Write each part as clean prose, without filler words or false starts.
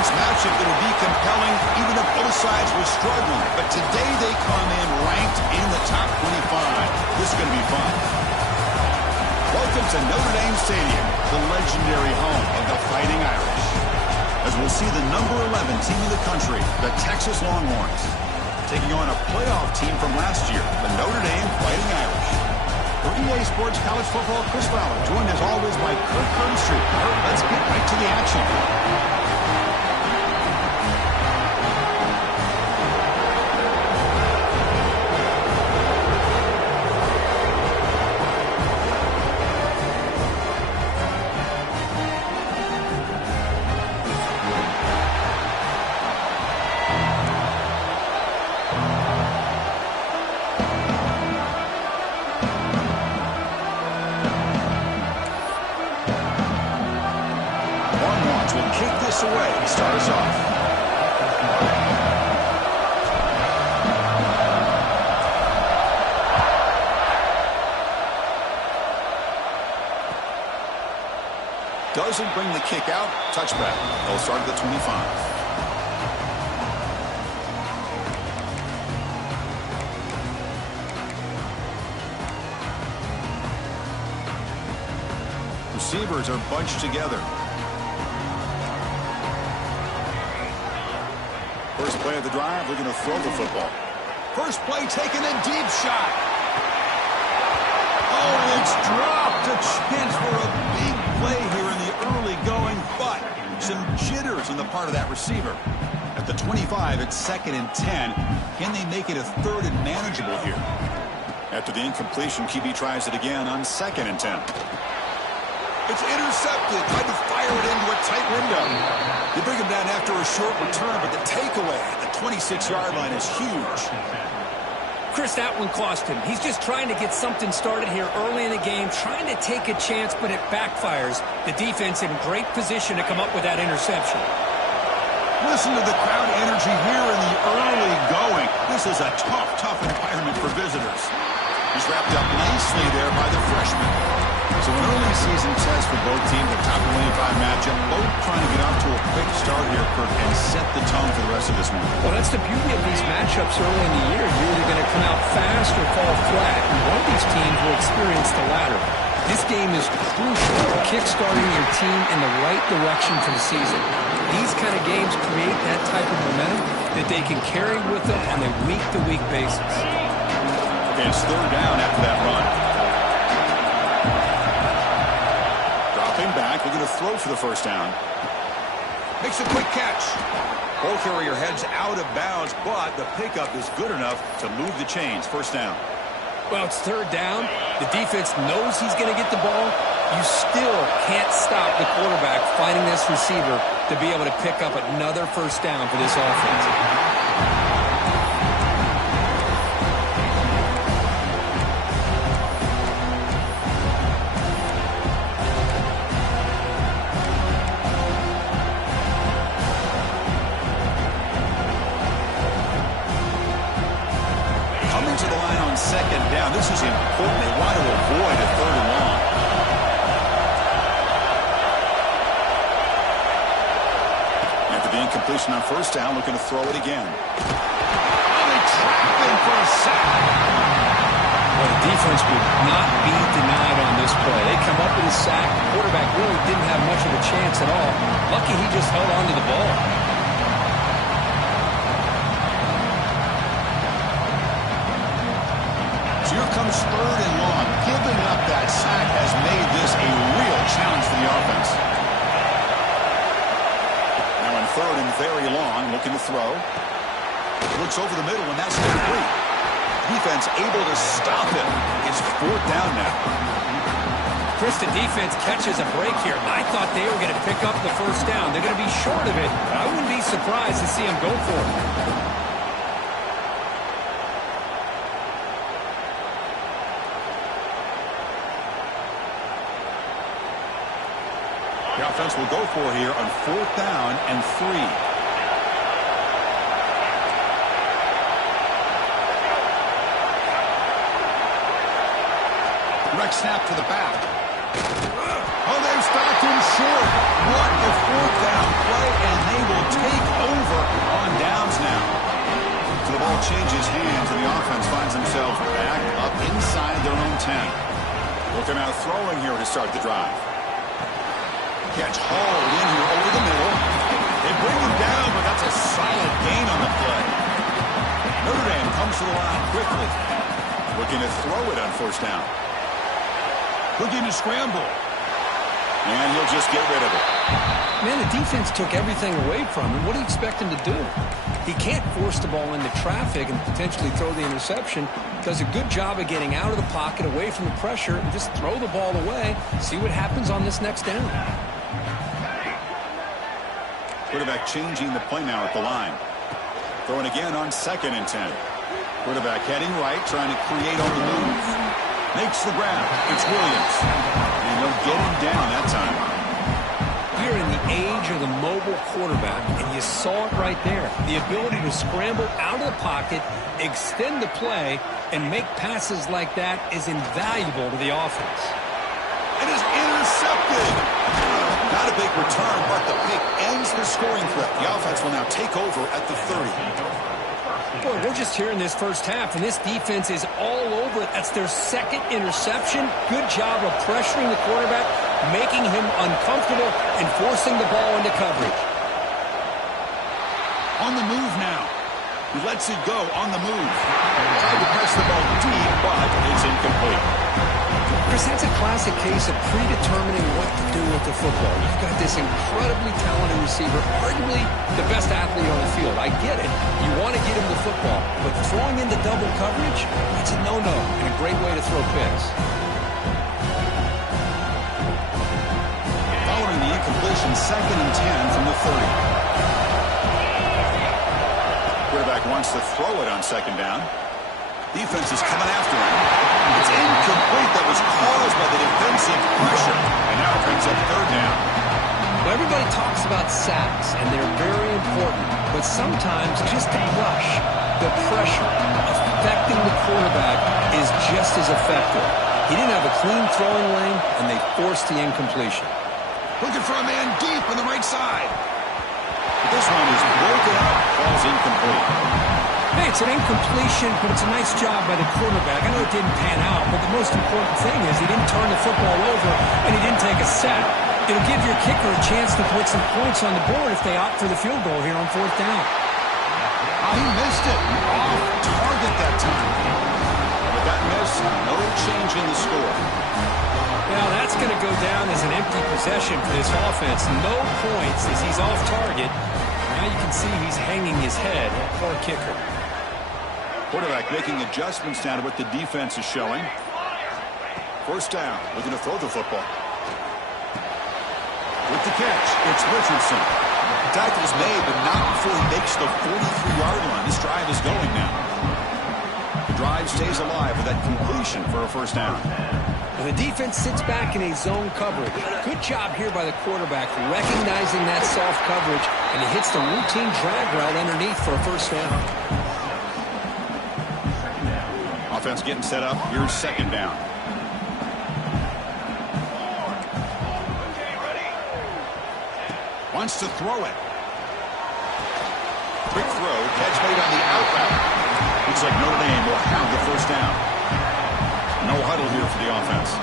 This matchup that would be compelling even if both sides were struggling. But today they come in ranked in the top 25. This is going to be fun. Welcome to Notre Dame Stadium, the legendary home of the Fighting Irish. As we'll see the number 11 team in the country, the Texas Longhorns, taking on a playoff team from last year, the Notre Dame Fighting Irish. For EA Sports College Football, Chris Fowler, joined as always by Kirk Cumstreet. Let's get right to the action. Away to start us off. Doesn't bring the kick out. Touchback. They'll start at the 25. Receivers are bunched together. First play of the drive, we're going to throw the football. First play taken, a deep shot. Oh, it's dropped. A chance for a big play here in the early going, but some jitters on the part of that receiver. At the 25, it's 2nd and 10. Can they make it a 3rd and manageable here? After the incompletion, QB tries it again on 2nd and 10. It's intercepted. Tried to fire it into a tight window. They bring him down after a short return, but the takeaway at the 26-yard line is huge. Chris, that one cost him. He's just trying to get something started here early in the game, trying to take a chance, but it backfires. The defense in great position to come up with that interception. Listen to the crowd energy here in the early going. This is a tough environment for visitors. He's wrapped up nicely there by the freshman. So an early season test for both teams, the top 25 matchup, both trying to get off to a quick start here, Kirk, and set the tone for the rest of this one. Well, that's the beauty of these matchups early in the year. You're either going to come out fast or fall flat, and one of these teams will experience the latter. This game is crucial for kick-starting your team in the right direction for the season. These kind of games create that type of momentum that they can carry with them on a week-to-week basis. Okay, it's 3rd down after that run. Back, we're going to throw for the first down. Makes a quick catch. Ball carrier heads out of bounds, but the pickup is good enough to move the chains. First down. Well, it's 3rd down. The defense knows he's going to get the ball. You still can't stop the quarterback finding this receiver to be able to pick up another first down for this offense. This is important. They want to avoid a 3rd and long. After the incompletion on first down, looking to throw it again. Oh, they trap him for a sack. Well, the defense would not be denied on this play. They come up with a sack. The quarterback really didn't have much of a chance at all. Lucky he just held on to the ball. Here comes 3rd and long. Giving up that sack has made this a real challenge for the offense. Now in 3rd and very long, looking to throw. Looks over the middle, and that's complete. Defense able to stop him. It's 4th down now. Chris, the defense catches a break here. I thought they were going to pick up the first down. They're going to be short of it, but I wouldn't be surprised to see them go for it. The offense will go for here on 4th down and 3. Direct snap to the back. Oh, they've stopped him short. What a 4th down play, and they will changes hands, and the offense finds themselves back up inside their own 10. Looking out throwing here to start the drive. Catch hauled in here over the middle. They bring him down, but that's a solid gain on the play. Notre Dame comes to the line quickly. Looking to throw it on first down. Looking to scramble. And he'll just get rid of it. Man, the defense took everything away from him. What do you expect him to do? He can't force the ball into traffic and potentially throw the interception. Does a good job of getting out of the pocket, away from the pressure, and just throw the ball away. See what happens on this next down. Quarterback changing the play now at the line. Throwing again on 2nd and 10. Quarterback heading right, trying to create on the move. Makes the grab. It's Williams. And they'll get him down that time. We're in the age of the mobile quarterback, and you saw it right there. The ability to scramble out of the pocket, extend the play, and make passes like that is invaluable to the offense. It is intercepted. Not a big return, but the pick ends the scoring threat. The offense will now take over at the 30. Boy, we're just here in this first half, and this defense is all over it. That's their 2nd interception. Good job of pressuring the quarterback, making him uncomfortable, and forcing the ball into coverage. On the move now. He lets it go on the move. Tried to press the ball deep, but it's incomplete. Chris, that's a classic case of predetermining what to do with the football. You've got this incredibly talented receiver, arguably the best athlete on the field. I get it. You want to get him the football, but throwing into double coverage, that's a no-no and a great way to throw picks. Following the incompletion, 2nd and 10 from the 30. Quarterback wants to throw it on 2nd down. Defense is coming after him. It's incomplete. That was caused by the defensive pressure. And now it brings up 3rd down. Well, everybody talks about sacks, and they're very important. But sometimes just the rush, the pressure, affecting the quarterback is just as effective. He didn't have a clean throwing lane, and they forced the incompletion. Looking for a man deep on the right side. But this one is broken up. Falls incomplete. Hey, it's an incompletion, but it's a nice job by the quarterback. I know it didn't pan out, but the most important thing is he didn't turn the football over, and he didn't take a sack. It'll give your kicker a chance to put some points on the board if they opt for the field goal here on 4th down. Oh, he missed it. Off target that time. With that miss, no change in the score. Now, that's going to go down as an empty possession for this offense. No points as he's off target. Now you can see he's hanging his head. Poor kicker. Quarterback making adjustments down to what the defense is showing. 1st down, looking to throw the football. With the catch, it's Richardson. The tackle's made, but not before he makes the 43-yard line. This drive is going now. The drive stays alive with that completion for a 1st down. And the defense sits back in a zone coverage. Good job here by the quarterback, recognizing that soft coverage, and he hits the routine drag route underneath for a 1st down. Offense getting set up. Here's 2nd down. Wants to throw it. Quick throw. Catch made on the out route. Looks like Notre Dame will have the 1st down. No huddle here for the offense.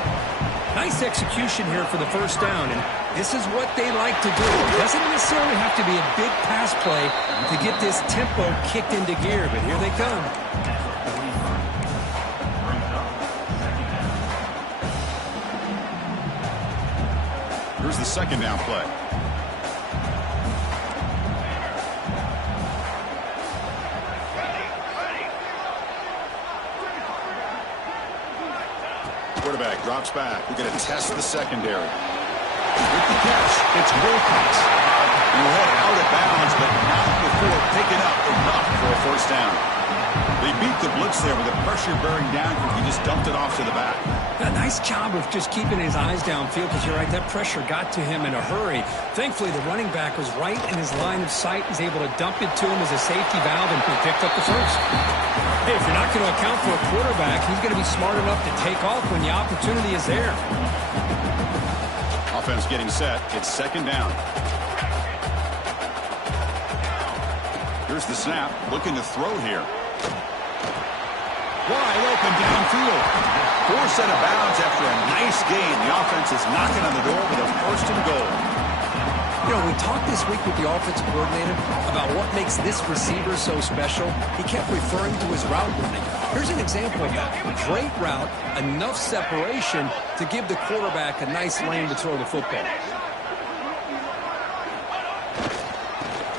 Nice execution here for the 1st down, and this is what they like to do. It doesn't necessarily have to be a big pass play to get this tempo kicked into gear, but here they come. Here's the 2nd down play. Quarterback drops back. We're going to test the secondary. With the catch, it's Wilcox. He'll head out of bounds, but not before picking up enough for a 1st down. They beat the blitz there with the pressure bearing down. He just dumped it off to the back. A nice job of just keeping his eyes downfield, because you're right, that pressure got to him in a hurry. Thankfully, the running back was right in his line of sight. He's able to dump it to him as a safety valve, and he picked up the 1st. Hey, if you're not going to account for a quarterback, he's going to be smart enough to take off when the opportunity is there. Offense getting set. It's 2nd down. Here's the snap. Looking to throw here. Wide open downfield. Forced out of bounds after a nice gain. The offense is knocking on the door with a first and goal. You know, we talked this week with the offensive coordinator about what makes this receiver so special. He kept referring to his route running. Here's an example of that. Great route, enough separation to give the quarterback a nice lane to throw the football.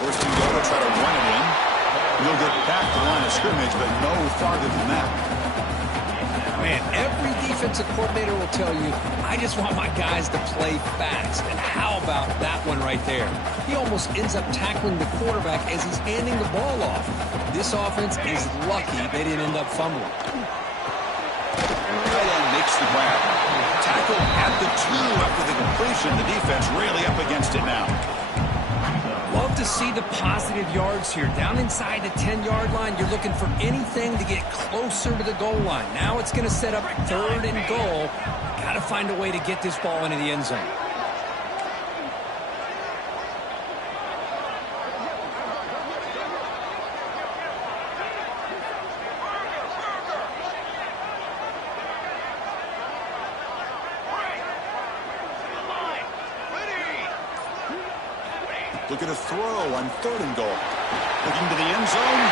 First and goal to try to run it in. He'll get back to the line of scrimmage, but no farther than that. Man, every defensive coordinator will tell you, I just want my guys to play fast. And how about that one right there? He almost ends up tackling the quarterback as he's handing the ball off. This offense is lucky they didn't end up fumbling. Tight end makes the grab. Tackle at the 2 after the completion. The defense really up against it now. Love to see the positive yards here. Down inside the 10-yard line, you're looking for anything to get closer to the goal line. Now it's going to set up 3rd and goal. Got to find a way to get this ball into the end zone. Looking to throw on 3rd and goal. Looking to the end zone.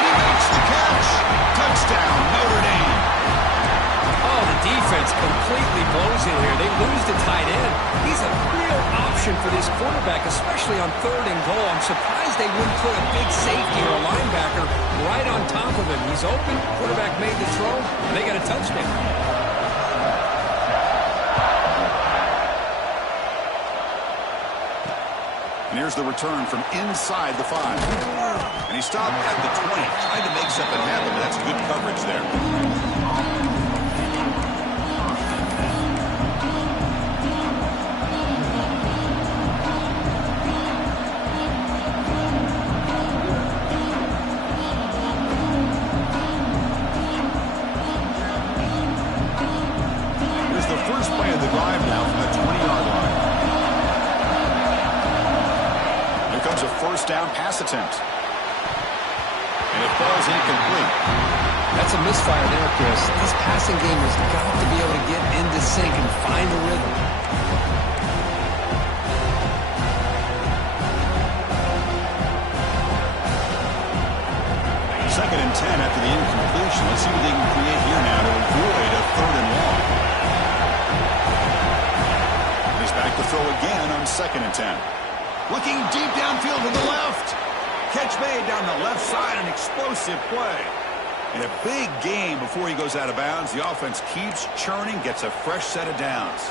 He makes the catch. Touchdown, Notre Dame. Oh, the defense completely blows it here. They lose the tight end. He's a real option for this quarterback, especially on 3rd and goal. I'm surprised they wouldn't put a big safety or a linebacker right on top of him. He's open. Quarterback made the throw. They got a touchdown. And here's the return from inside the 5. And he stopped at the 20. Tried to make something happen, but that's good coverage there. Here's the first play of the drive now from the 20-yard line. Comes a first down pass attempt. And it falls incomplete. That's a misfire there, Chris. This passing game has got to be able to get into sync and find a rhythm. 2nd and 10 after the incompletion. Let's see what they can create here now to avoid a 3rd and long. And he's back to throw again on 2nd and 10. Looking deep downfield to the left. Catch made down the left side, an explosive play. And a big gain before he goes out of bounds. The offense keeps churning, gets a fresh set of downs.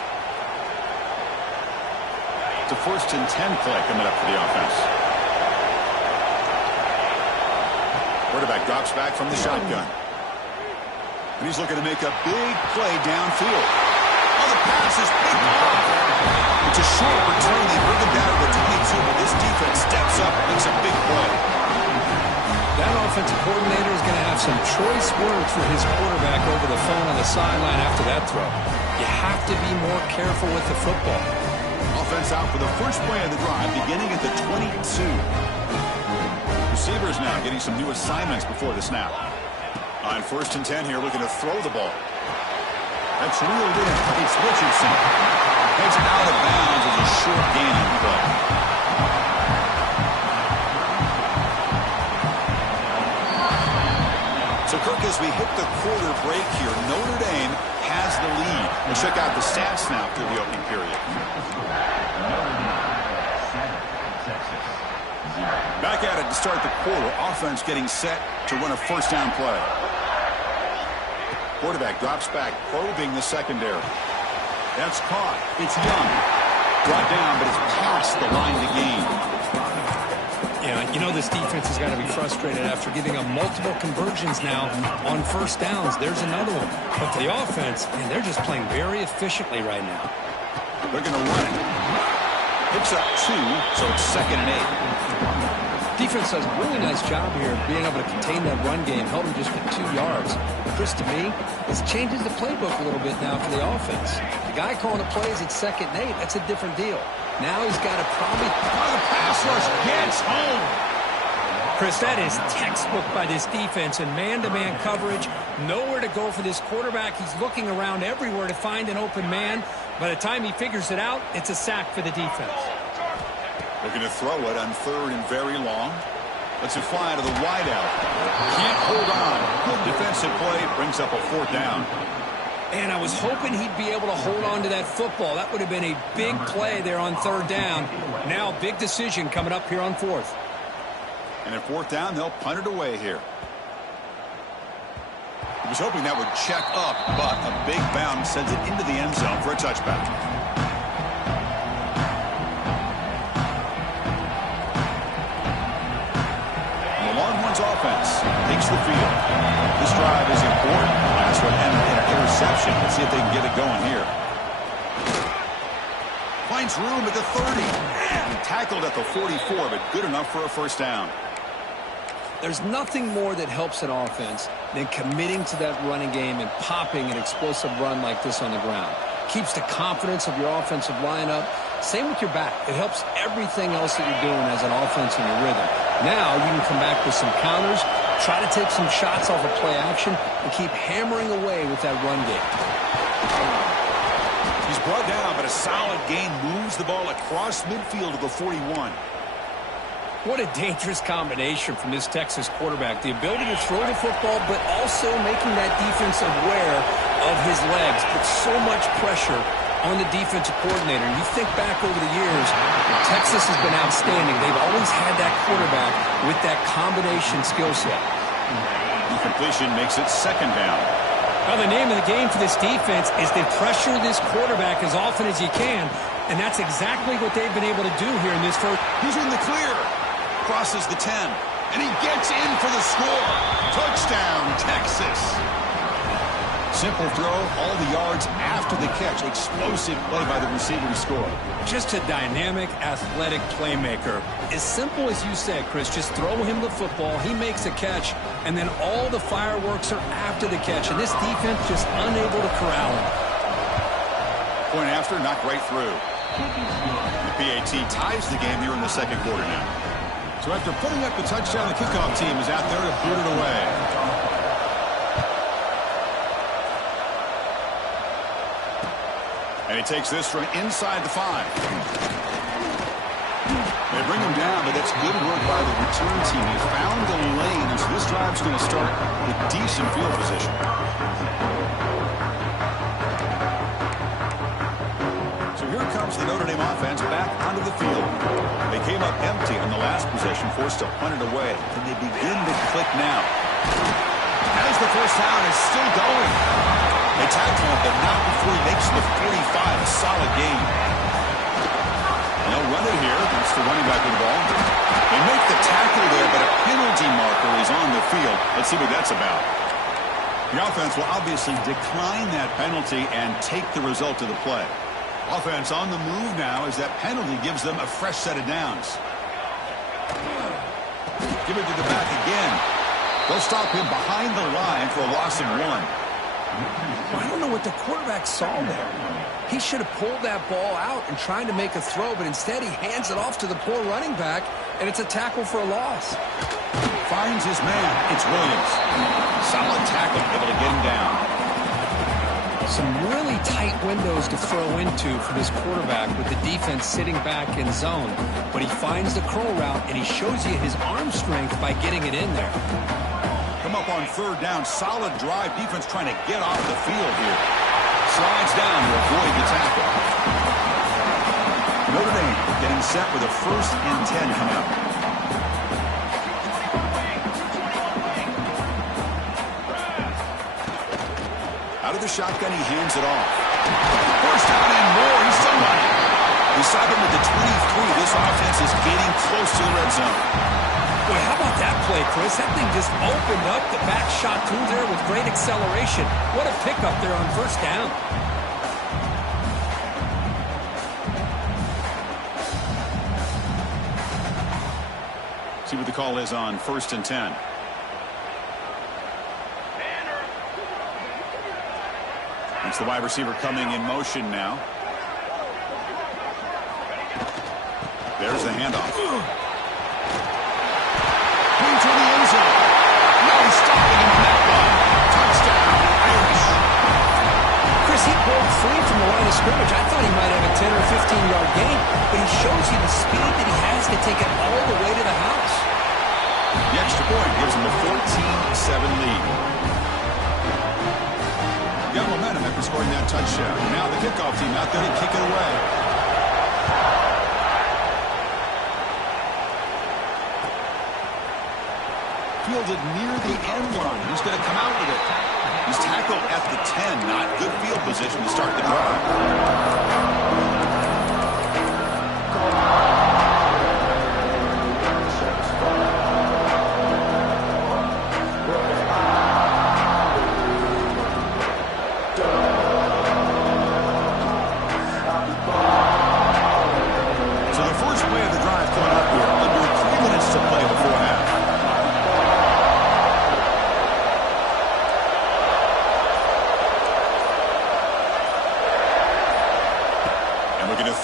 It's a 1st and 10 play coming up for the offense. Quarterback drops back from the shotgun. And he's looking to make a big play downfield. Oh, the pass is picked off. It's a short return. They bring him down to the 22, but this defense steps up and makes a big play. That offensive coordinator is going to have some choice words for his quarterback over the phone on the sideline after that throw. You have to be more careful with the football. Offense out for the first play of the drive, beginning at the 22. Receivers now getting some new assignments before the snap. On 1st and 10 here, looking to throw the ball. That's reeled in. It's Richardson. Heads out of bounds as a short gain on the play. So, Kirk, as we hit the quarter break here, Notre Dame has the lead. We'll check out the stats now through the opening period. Back at it to start the quarter. Offense getting set to run a first down play. Quarterback drops back, probing the secondary. That's caught. It's Young. Brought down, but it's past the line to gain. Yeah, you know this defense has got to be frustrated after giving up multiple conversions now on first downs. There's another one. But for the offense, man, they're just playing very efficiently right now. They're going to run it. Picks up 2, so it's 2nd and 8. Defense does a really nice job here of being able to contain that run game, helping just with 2 yards. Chris, to me, this changes the playbook a little bit now for the offense. The guy calling the plays at 2nd and 8, that's a different deal. Now he's got to probably... Oh, the pass rush gets home. Chris, that is textbook by this defense in man-to-man coverage. Nowhere to go for this quarterback. He's looking around everywhere to find an open man. By the time he figures it out, it's a sack for the defense. Looking to throw it on 3rd and very long. Lets it fly to the wideout. Can't hold on. Good defensive play. Brings up a 4th down. And I was hoping he'd be able to hold on to that football. That would have been a big play there on 3rd down. Now, big decision coming up here on 4th. And at 4th down, they'll punt it away here. He was hoping that would check up, but a big bounce sends it into the end zone for a touchback. The Longhorns offense takes the field. This drive is important. Last one ended in an interception. Let's see if they can get it going here. Finds room at the 30. And tackled at the 44, but good enough for a 1st down. There's nothing more that helps an offense than committing to that running game and popping an explosive run like this on the ground. Keeps the confidence of your offensive lineup. Same with your back. It helps everything else that you're doing as an offense in your rhythm. Now you can come back with some counters, try to take some shots off of play action, and keep hammering away with that run game. He's brought down, but a solid gain moves the ball across midfield to the 41. What a dangerous combination from this Texas quarterback. The ability to throw the football, but also making that defense aware of his legs. Put so much pressure on the defensive coordinator. You think back over the years, Texas has been outstanding. They've always had that quarterback with that combination skill set. The completion makes it 2nd down. Well, the name of the game for this defense is to pressure this quarterback as often as you can, and that's exactly what they've been able to do here in this 1st. He's in the clear. Crosses the 10. And he gets in for the score. Touchdown, Texas. Simple throw, all the yards after the catch. Explosive play by the receiver to score. Just a dynamic, athletic playmaker. As simple as you said, Chris, just throw him the football, he makes a catch, and then all the fireworks are after the catch. And this defense just unable to corral him. Point after, knocked right through. The PAT ties the game here in the 2nd quarter now. So after putting up the touchdown, the kickoff team is out there to boot it away. And he takes this from inside the 5. They bring him down, but that's good work by the return team. He found the lane, and so this drive's going to start with decent field position. So here comes the Notre Dame offense back onto the field. They came up empty on the last possession, forced to punt it away. And they begin to click now. As the 1st down is still going. They tackle him, but not before he makes the 45. A solid gain. And they'll run it here. It's the running back with the ball. They make the tackle there, but a penalty marker is on the field. Let's see what that's about. The offense will obviously decline that penalty and take the result of the play. Offense on the move now as that penalty gives them a fresh set of downs. Give it to the back again. They'll stop him behind the line for a loss of 1. I don't know what the quarterback saw there. He should have pulled that ball out and tried to make a throw, but instead he hands it off to the poor running back, and it's a tackle for a loss. Finds his man. It's Williams. Solid tackle, able to get him down. Some really tight windows to throw into for this quarterback with the defense sitting back in zone. But he finds the curl route, and he shows you his arm strength by getting it in there. Come up on 3rd down. Solid drive. Defense trying to get off the field here. Slides down to avoid the tackle. Notre Dame getting set with a 1st and 10 coming up. Out of the shotgun, he hands it off. 1st down and more. He's still running. Beside him with the 23. This offense is getting close to the red zone. Boy, how about that play, Chris? That thing just opened up. The back shot through there with great acceleration. What a pickup there on 1st down. See what the call is on 1st and 10. It's the wide receiver coming in motion now. There's the handoff. He 15-yard gain, but he shows you the speed that he has to take it all the way to the house. The extra point gives him a 14-7 lead. Got momentum after scoring that touchdown. And now the kickoff team out there to kick it away. Fielded near the end line. He's going to come out with it. He's tackled at the 10. Not good field position to start the drive.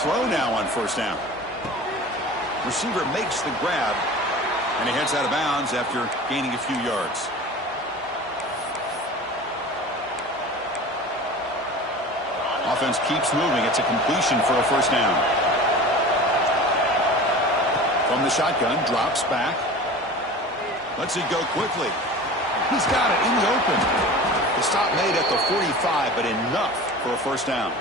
Throw now on first down. Receiver makes the grab, and he heads out of bounds after gaining a few yards. Offense keeps moving. It's a completion for a first down. From the shotgun, drops back. Lets it go quickly. He's got it in the open. The stop made at the 45, but enough for a first down.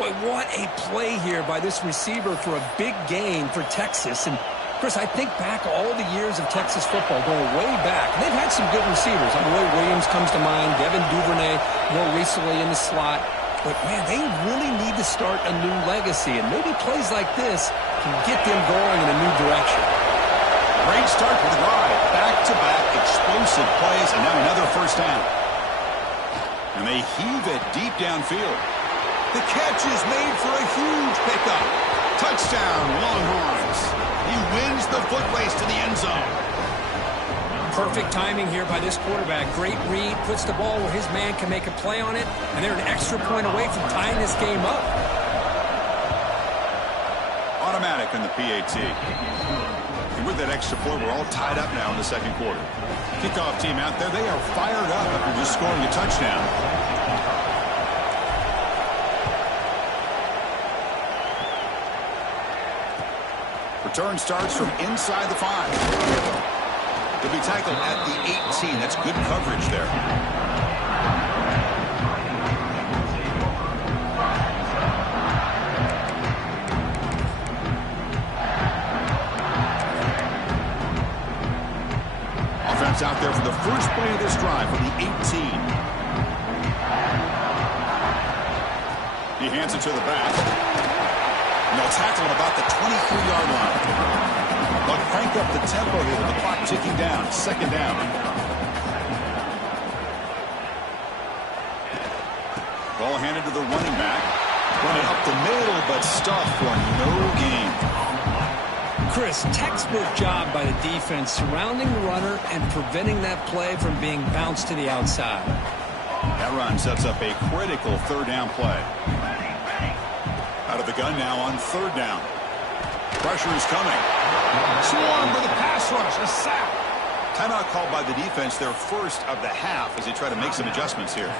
Boy, what a play here by this receiver for a big gain for Texas. And, Chris, I think back all the years of Texas football, going way back. And they've had some good receivers. Roy Williams comes to mind, Devin Duvernay more recently in the slot. But, man, they really need to start a new legacy. And maybe plays like this can get them going in a new direction. Great start for the drive. Back-to-back explosive plays, and now another first down. And they heave it deep downfield. The catch is made for a huge pickup. Touchdown, Longhorns. He wins the foot race to the end zone. Perfect timing here by this quarterback. Great read, puts the ball where his man can make a play on it, and they're an extra point away from tying this game up. Automatic in the PAT. And with that extra point, we're all tied up now in the second quarter. Kickoff team out there, they are fired up after just scoring a touchdown. Return starts from inside the 5. He'll be tackled at the 18. That's good coverage there. Offense out there for the first play of this drive from the 18. He hands it to the back. And they'll tackle him about the 23-yard line. They'll crank up the tempo here with the clock ticking down. Second down. Ball handed to the running back. Running up the middle, but stuffed for no gain. Chris, textbook job by the defense surrounding the runner and preventing that play from being bounced to the outside. That run sets up a critical third down play. Out of the gun now on third down. Pressure is coming. Swarm for the pass rush. A sack. Timeout called by the defense, their first of the half, as they try to make some adjustments here.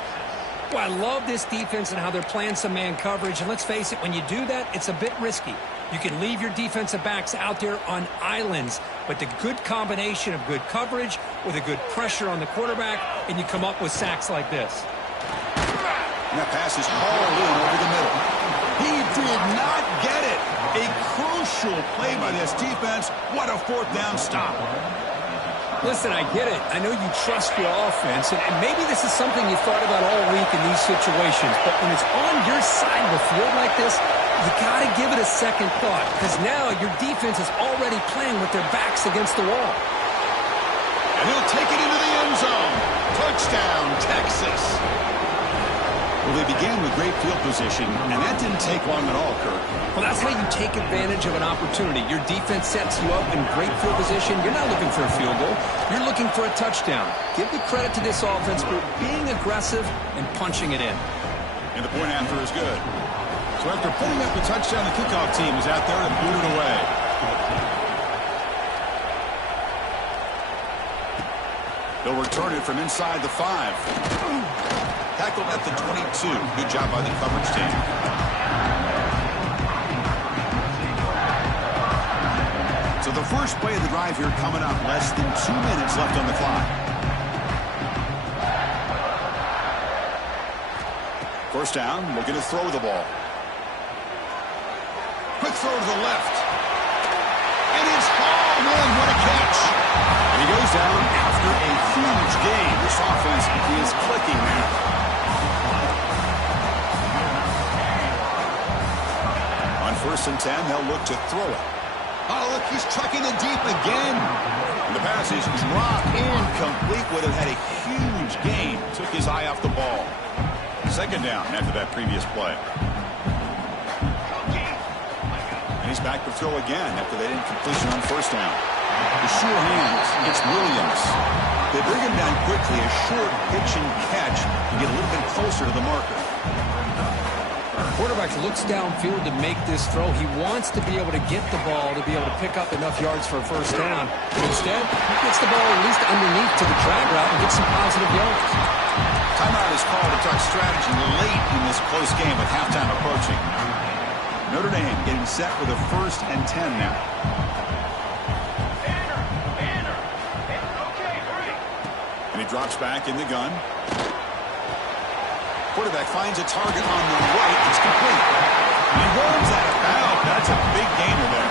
Well, I love this defense and how they're playing some man coverage. And let's face it, when you do that, it's a bit risky. You can leave your defensive backs out there on islands, but the good combination of good coverage with a good pressure on the quarterback, and you come up with sacks like this. And that pass is hauled in over the middle. He did not get it. A crucial play by this defense. What a fourth down stop. Listen, I get it. I know you trust your offense, and maybe this is something you thought about all week in these situations, but when it's on your side of the field like this, you got to give it a second thought, because now your defense is already playing with their backs against the wall. And he'll take it into the end zone. Touchdown, Texas. Well, they began with great field position, and that didn't take long at all, Kirk. Well, that's how you take advantage of an opportunity. Your defense sets you up in great field position. You're not looking for a field goal. You're looking for a touchdown. Give the credit to this offense for being aggressive and punching it in. And the point after is good. So after putting up the touchdown, the kickoff team is out there and boot it away. They'll return it from inside the 5. Tackled at the 22. Good job by the coverage team. So the first play of the drive here coming up. Less than 2 minutes left on the clock. First down, looking to throw the ball. Quick throw to the left. And it's hauled in. What a catch. And he goes down after a huge gain. This offense is clicking now. On 1st and 10, they'll look to throw it. Oh, look, he's trucking it deep again. And the pass is dropped incomplete. Would have had a huge gain. Took his eye off the ball. Second down after that previous play. And he's back to throw again after that incompletion on 1st down. The sure hands. It's Williams. They bring him down quickly. A short pitch and catch to get a little bit closer to the marker. Quarterback looks downfield to make this throw. He wants to be able to get the ball to be able to pick up enough yards for a 1st down. But instead, he gets the ball at least underneath to the drag route and gets some positive yards. Timeout is called to talk strategy late in this close game with halftime approaching. Notre Dame getting set with a 1st and 10 now. And he drops back in the gun. Quarterback finds a target on the right. It's complete. And he runs out of bounds. That's a big gainer there.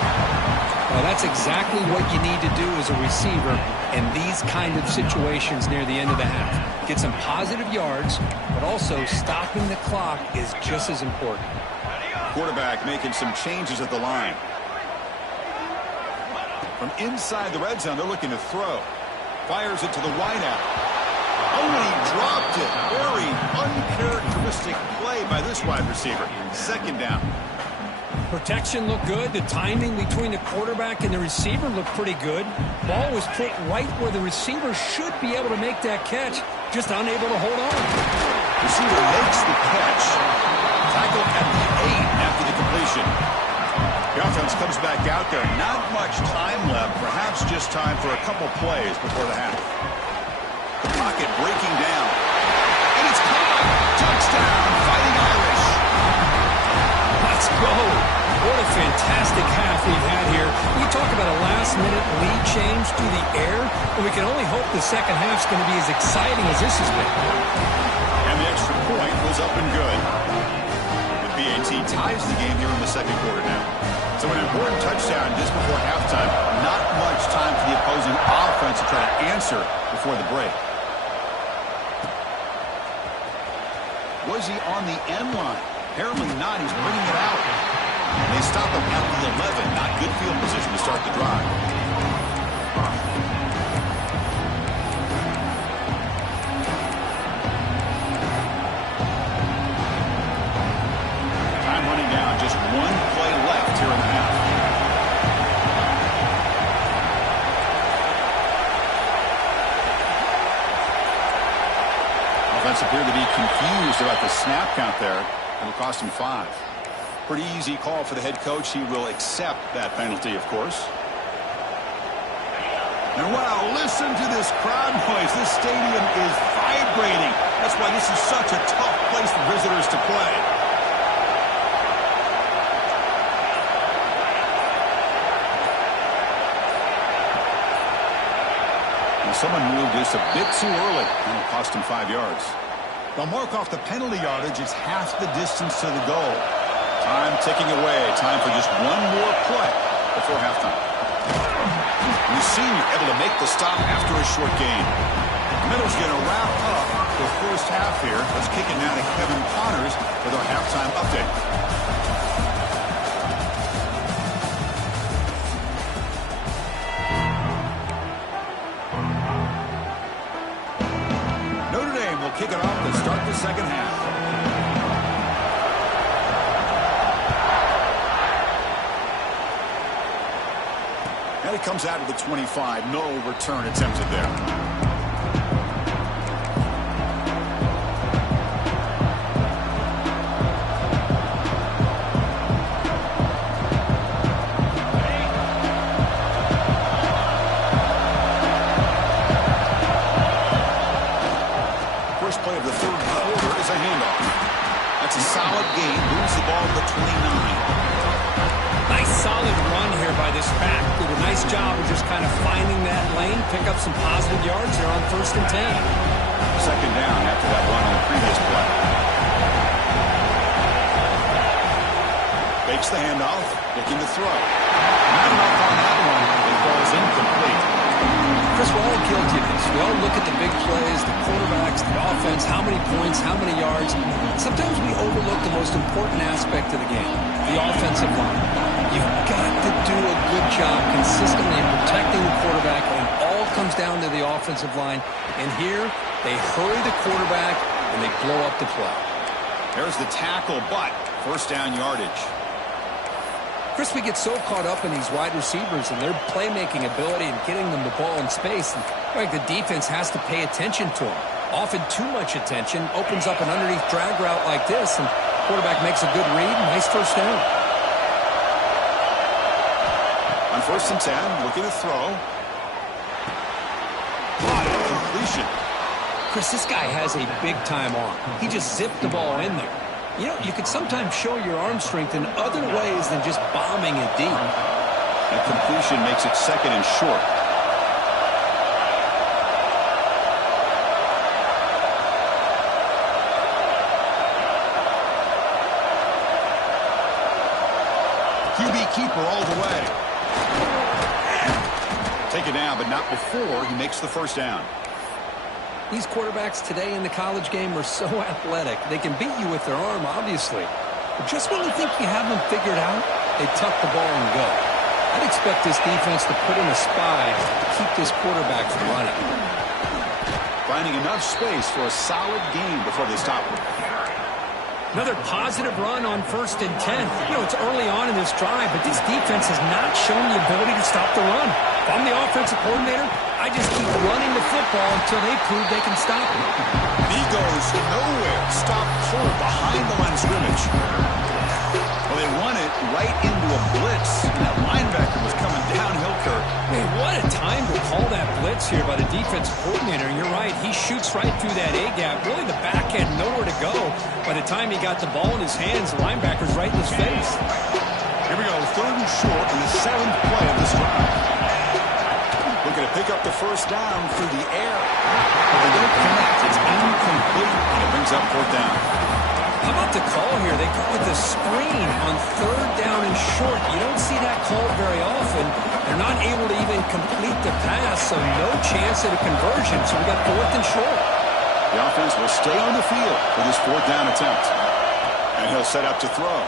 Well, that's exactly what you need to do as a receiver in these kind of situations near the end of the half. Get some positive yards, but also stopping the clock is just as important. Quarterback making some changes at the line. From inside the red zone, they're looking to throw. Fires it to the wideout. Oh, and he dropped it. Very uncharacteristic play by this wide receiver. 2nd down. Protection looked good. The timing between the quarterback and the receiver looked pretty good. Ball was put right where the receiver should be able to make that catch, just unable to hold on. Receiver makes the catch. Tackled at the 8 after the completion. The offense comes back out there. Not much time left. Perhaps just time for a couple plays before the half. The pocket breaking down. And it's caught. Touchdown. Fighting Irish. Let's go. What a fantastic half we've had here. We talk about a last-minute lead change through the air, and we can only hope the second half's going to be as exciting as this has been. And the extra point was up and good. The BAT ties the game here in the 2nd quarter now. So an important touchdown just before halftime. Not much time for the opposing offense to try to answer before the break. Was he on the end line? Apparently not. He's bringing it out. And they stop him at the 11. Not good field position to start the drive. Time running down. Just 1 play left here in the half. Offense appeared to be confused about the snap count there. It'll cost him 5. Pretty easy call for the head coach. He will accept that penalty, of course. And wow, listen to this crowd noise. This stadium is vibrating. That's why this is such a tough place for visitors to play. And someone moved just a bit too early, and it cost him 5 yards. They'll mark off the penalty yardage. It's half the distance to the goal. Time ticking away. Time for just 1 more play before halftime. The senior able to make the stop after a short gain. The middle's going to wrap up the first half here. Let's kick it now to Kevin Connors with our halftime update. Kick it off to start the second half. And it comes out of the 25. No return attempted there. A handoff. That's a solid gain. Moves the ball to the 29. Nice solid run here by this back. Did a nice job of just kind of finding that lane, pick up some positive yards here on 1st and 10. Second down after that run on the previous play. Fakes the handoff, looking to throw. Not enough on that one. It falls incomplete. Chris, we're all guilty of this. We all look at the big plays, the quarterbacks, the offense, how many points, how many yards. Sometimes we overlook the most important aspect of the game, the offensive line. You've got to do a good job consistently in protecting the quarterback, and it all comes down to the offensive line. And here, they hurry the quarterback, and they blow up the play. There's the tackle, but first down yardage. Chris, we get so caught up in these wide receivers and their playmaking ability and getting them the ball in space. And like the defense has to pay attention to them. Often too much attention opens up an underneath drag route like this, and quarterback makes a good read. Nice first down. On 1st and 10, looking to throw. Completion. Chris, this guy has a big-time arm. He just zipped the ball in there. You know, you could sometimes show your arm strength in other ways than just bombing it deep. That completion makes it 2nd and short. QB keeper all the way. Take it down, but not before he makes the first down. These quarterbacks today in the college game are so athletic. They can beat you with their arm, obviously. But just when you think you have them figured out, they tuck the ball and go. I'd expect this defense to put in a spy to keep this quarterback from running. Finding enough space for a solid game before they stop him. Another positive run on 1st and 10. You know, it's early on in this drive, but this defense has not shown the ability to stop the run. If I'm the offensive coordinator, I just keep running the football until they prove they can stop it. He goes nowhere. Stopped short behind the line of scrimmage. Well, they run it right into a blitz, and that linebacker was coming downhill, Kirk. Man, what a time to call that blitz here by the defensive coordinator. You're right. He shoots right through that A-gap. Really, the back had nowhere to go. By the time he got the ball in his hands, the linebacker's right in his face. Here we go, 3rd and short in the 7th play of this drive. Looking to pick up the first down through the air. They don't connect. It's incomplete, and it brings up 4th down. How about the call here? They go with the screen on 3rd down and short. You don't see that called very often. They're not able to even complete the pass, so no chance at a conversion. So we got 4th and short. The offense will stay on the field for this 4th down attempt. And he'll set up to throw.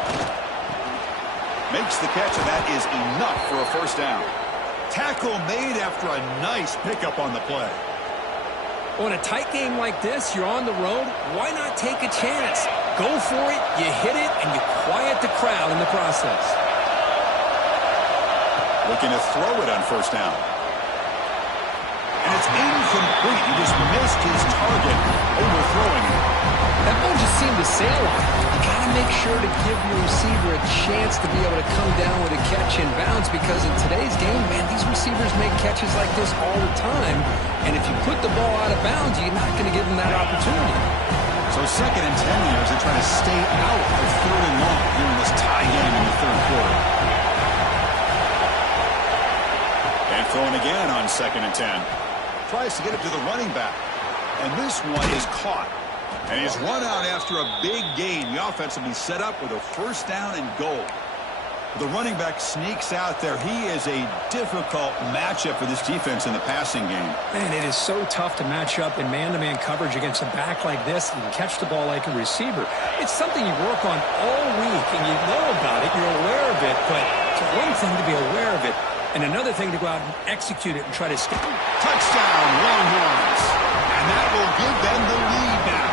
Makes the catch, and that is enough for a first down. Tackle made after a nice pickup on the play. Well, in a tight game like this, you're on the road. Why not take a chance? Go for it, you hit it, and you quiet the crowd in the process. Looking to throw it on 1st down. And it's incomplete. He just missed his target, overthrowing it. That ball just seemed to sail on. You got to make sure to give your receiver a chance to be able to come down with a catch and bounce, because in today's game, man, these receivers make catches like this all the time. And if you put the ball out of bounds, you're not going to give them that opportunity. So 2nd and 10 here as they try to stay out of 3rd and long here in this tie game in the 3rd quarter. And throwing again on 2nd and 10. Tries to get it to the running back. And this one is caught. And he's run out after a big gain. The offense will be set up with a first down and goal. The running back sneaks out there. He is a difficult matchup for this defense in the passing game. Man, it is so tough to match up in man-to-man coverage against a back like this and catch the ball like a receiver. It's something you work on all week, and you know about it. You're aware of it, but it's one thing to be aware of it, and another thing to go out and execute it and try to stay. Touchdown, Longhorns. And that will give them the lead now.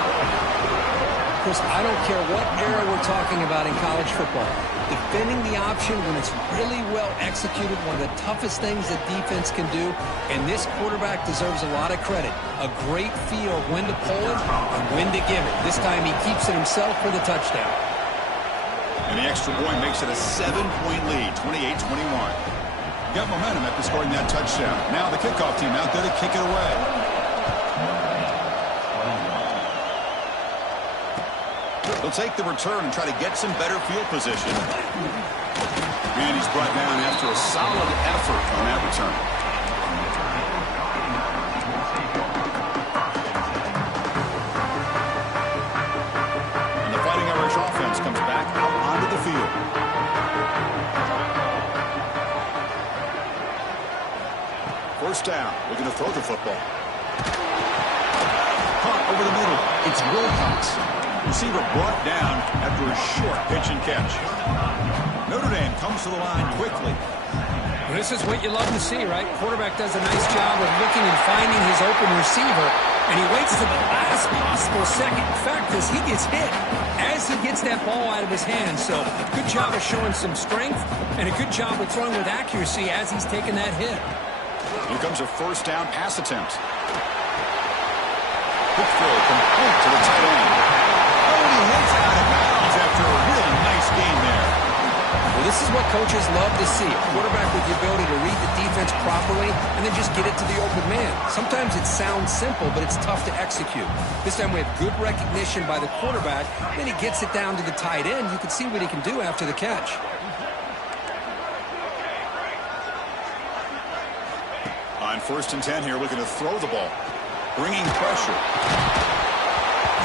Chris, I don't care what era we're talking about in college football. Defending the option when it's really well executed, one of the toughest things that defense can do, and this quarterback deserves a lot of credit. A great feel of when to pull it and when to give it. This time he keeps it himself for the touchdown. And the extra point makes it a 7-point lead, 28-21. Got momentum after scoring that touchdown. Now the kickoff team out there to kick it away. They'll take the return and try to get some better field position. And he's brought down after a solid effort on that return. And the Fighting Irish offense comes back out onto the field. First down. Looking to throw the football. Caught over the middle. It's Wilcox. Receiver brought down after a short pitch and catch. Notre Dame comes to the line quickly. Well, this is what you love to see, right? Quarterback does a nice job of looking and finding his open receiver, and he waits to the last possible second. In fact, as he gets hit, as he gets that ball out of his hands. So good job of showing some strength, and a good job of throwing with accuracy as he's taking that hit. Here comes a first down pass attempt. Quick throw complete to the tight end. Oh, and he hits out of bounds after a really nice gain there. Well, this is what coaches love to see. A quarterback with the ability to read the defense properly and then just get it to the open man. Sometimes it sounds simple, but it's tough to execute. This time we have good recognition by the quarterback. Then he gets it down to the tight end. You can see what he can do after the catch. On 1st and 10 here, looking to throw the ball. Bringing pressure.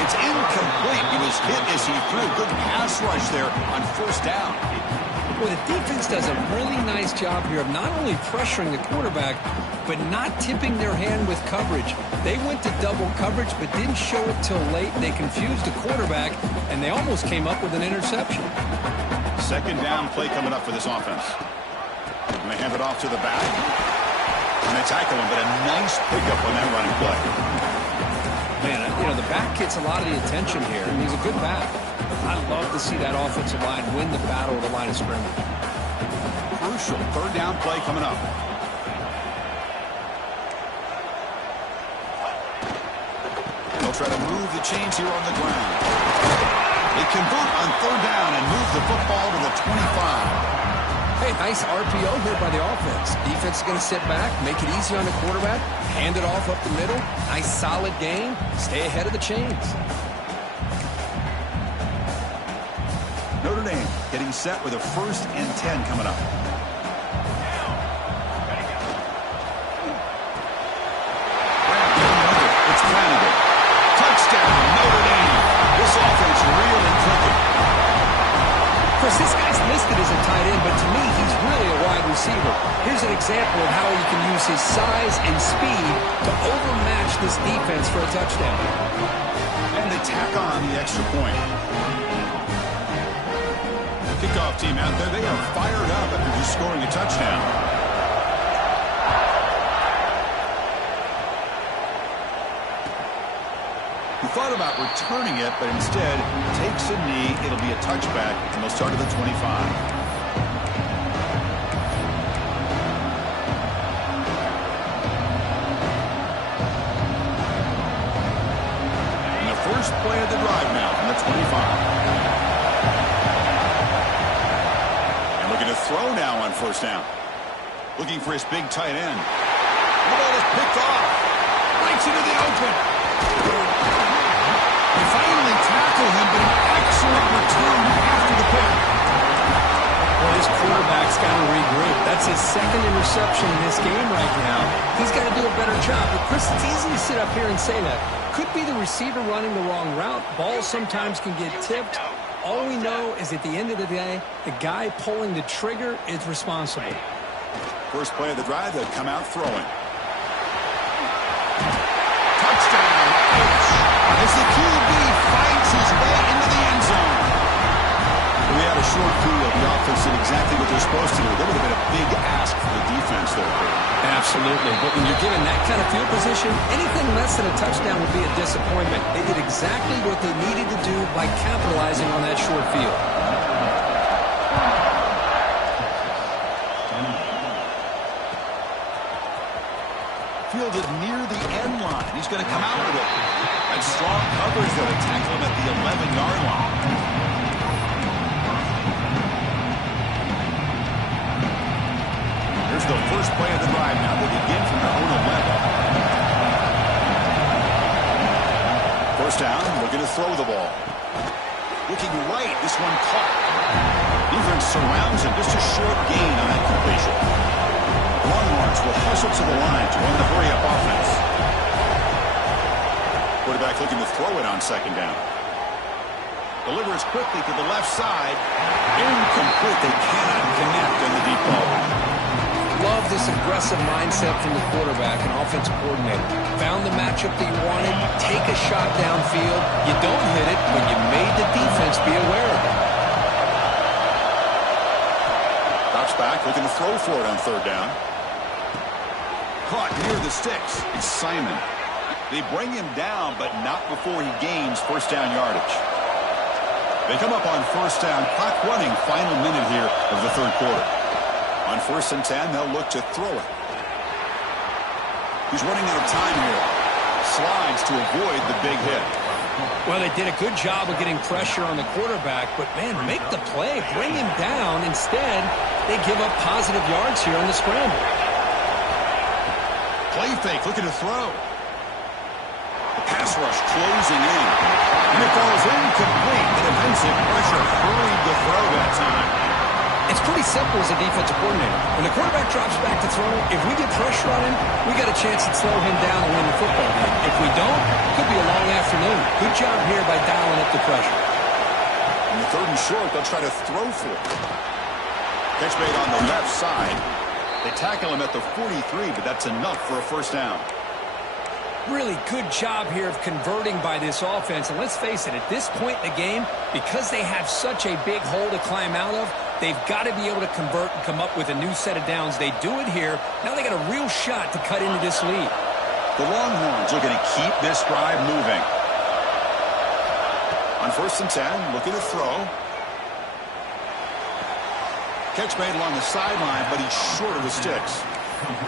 It's incomplete. He was hit as he threw a good pass rush there on 1st down. Well, the defense does a really nice job here of not only pressuring the quarterback, but not tipping their hand with coverage. They went to double coverage, but didn't show it till late. They confused the quarterback, and they almost came up with an interception. 2nd down play coming up for this offense. And they hand it off to the back. And they tackle him, but a nice pickup on that running play. Man, you know, the back gets a lot of the attention here, and he's a good back. I love to see that offensive line win the battle of the line of scrimmage. Crucial 3rd down play coming up. They'll try to move the chains here on the ground. They convert on 3rd down and move the football to the 25. Hey, nice RPO here by the offense. Defense is going to sit back, make it easy on the quarterback, hand it off up the middle. Nice solid gain. Stay ahead of the chains. Notre Dame getting set with a 1st and 10 coming up. It's Flanagan. Touchdown, Notre Dame. This offense really clicking. Of course, this guy's listed as a tight end, but to me, he's really a wide receiver. Here's an example of how he can use his size and speed to overmatch this defense for a touchdown. And they tack on the extra point. Kickoff team out there, they are fired up after just scoring a touchdown. He thought about returning it, but instead takes a knee. It'll be a touchback, and they'll start at the 25. And the first play of the drive now from the 25. And looking to throw now on 1st down. Looking for his big tight end. The ball is picked off. Breaks into the open. They finally tackle him, but an excellent return after the pick. Well, this quarterback's got to regroup. That's his 2nd interception in this game right now. He's got to do a better job. But, Chris, it's easy to sit up here and say that. Could be the receiver running the wrong route. Balls sometimes can get tipped. All we know is at the end of the day, the guy pulling the trigger is responsible. First play of the drive, they'll come out throwing. Touchdown. As the QB fights his way into the end zone. We had a short field. The offense did exactly what they're supposed to do. That would have been a big ask for the defense there. Absolutely. But when you're given that kind of field position, anything less than a touchdown would be a disappointment. They did exactly what they needed to do by capitalizing on that short field. Fielded near the end line. He's going to come out with it. And strong coverage there to tackle him at the 11-yard line. Here's the first play of the drive now. They begin from their own 11. First down, looking to throw the ball. Looking right, this one caught. Defense surrounds him. Just a short gain on that completion. Longhorns will hustle to the line to run the hurry-up offense. Quarterback looking to throw it on second down. Delivers quickly to the left side. Incomplete. They cannot connect on the deep ball. Love this aggressive mindset from the quarterback and offensive coordinator. Found the matchup that you wanted. Take a shot downfield. You don't hit it, but you made the defense be aware of it. Drops back, looking to throw for it on third down. Caught near the sticks. It's Simon. They bring him down, but not before he gains first down yardage. They come up on first down. Clock running, final minute here of the third quarter. On 1st and 10, they'll look to throw it. He's running out of time here. Slides to avoid the big hit. Well, they did a good job of getting pressure on the quarterback, but, man, make the play. Bring him down. Instead, they give up positive yards here on the scramble. Play fake, looking to throw. The pass rush closing in. And it falls incomplete. The defensive pressure hurried the throw that time. It's pretty simple as a defensive coordinator. When the quarterback drops back to throw, if we get pressure on him, we got a chance to slow him down and win the football game. If we don't, it could be a long afternoon. Good job here by dialing up the pressure. In the 3rd and short, they'll try to throw for it. Catch made on the left side. They tackle him at the 43, but that's enough for a first down. Really good job here of converting by this offense. And let's face it, at this point in the game, because they have such a big hole to climb out of, they've got to be able to convert and come up with a new set of downs. They do it here. Now they got a real shot to cut into this lead. The Longhorns are going to keep this drive moving. On 1st and 10, looking to throw. Catch made along the sideline, but he's short of the sticks.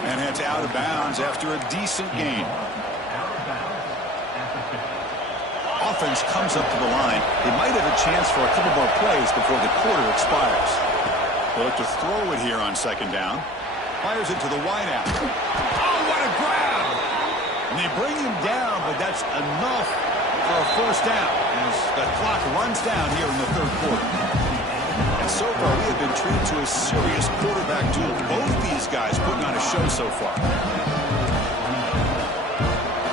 And heads out of bounds after a decent gain. Offense comes up to the line. They might have a chance for a couple more plays before the quarter expires. They'll look to throw it here on second down. Fires it to the wideout. Oh, what a grab! And they bring him down, but that's enough for a first down as the clock runs down here in the third quarter. And so far, we have been treated to a serious quarterback duel. Both these guys putting on a show so far.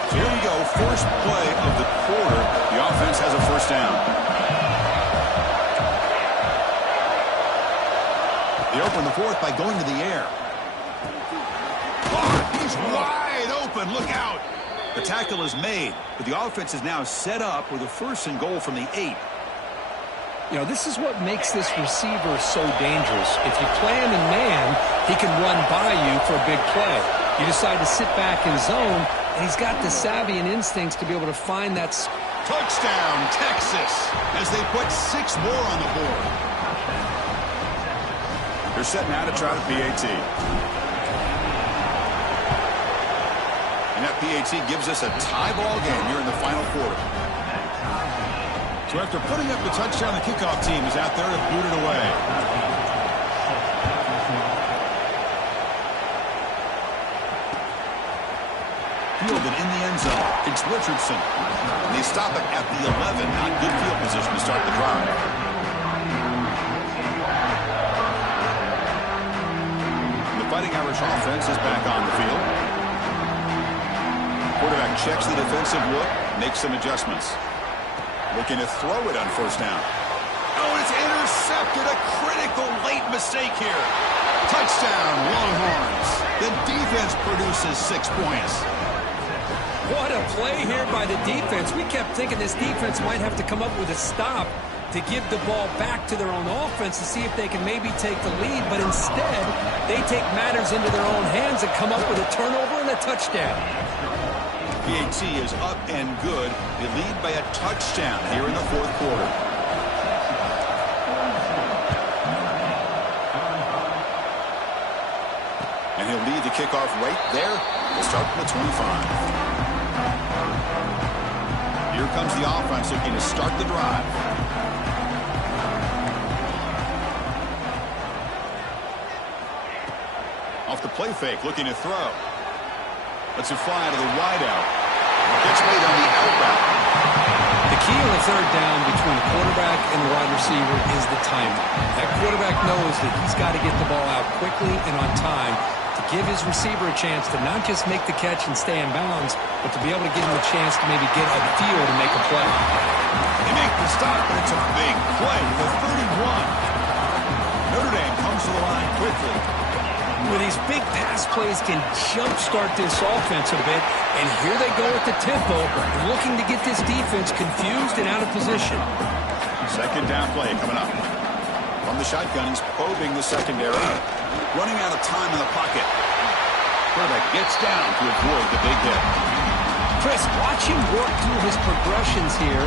So here we go, first play of the quarter. The offense has a first down. They open the fourth by going to the air. Oh, he's wide open. Look out. The tackle is made, but the offense is now set up with a 1st and goal from the 8. You know, this is what makes this receiver so dangerous. If you play him in man, he can run by you for a big play. You decide to sit back in zone, and he's got the savvy and instincts to be able to find that. Touchdown, Texas, as they put 6 more on the board. They're set now to try the PAT. And that PAT gives us a tie ball game here in the final quarter. So after putting up the touchdown, the kickoff team is out there to boot it away. Fielded in the end zone. It's Richardson. And they stop it at the 11. Not good field position to start the drive. The Fighting Irish offense is back on the field. Quarterback checks the defensive look, makes some adjustments. Looking to throw it on first down. Oh, it's intercepted. A critical late mistake here. Touchdown, Longhorns. The defense produces 6 points. What a play here by the defense. We kept thinking this defense might have to come up with a stop to give the ball back to their own offense to see if they can maybe take the lead. But instead, they take matters into their own hands and come up with a turnover and a touchdown. PAT is up and good. They lead by a touchdown here in the fourth quarter. And he'll lead the kickoff right there. We'll start from the 25. Here comes the offense looking to start the drive. Off the play fake, looking to throw. Lets it fly out of the wideout. Gets made on the outbound. The key on the third down between the quarterback and the wide receiver is the timing. That quarterback knows that he's got to get the ball out quickly and on time to give his receiver a chance to not just make the catch and stay in bounds, but to be able to give him a chance to maybe get upfield and make a play. They make the stop, and it's a big play. The 31. Notre Dame comes to the line quickly. Where these big pass plays can jumpstart this offense a bit, and here they go at the tempo, looking to get this defense confused and out of position. Second down play coming up. From the shotgun, he's probing the secondary. Running out of time in the pocket. Quarterback gets down to avoid the big hit. Chris, watch him work through his progressions here.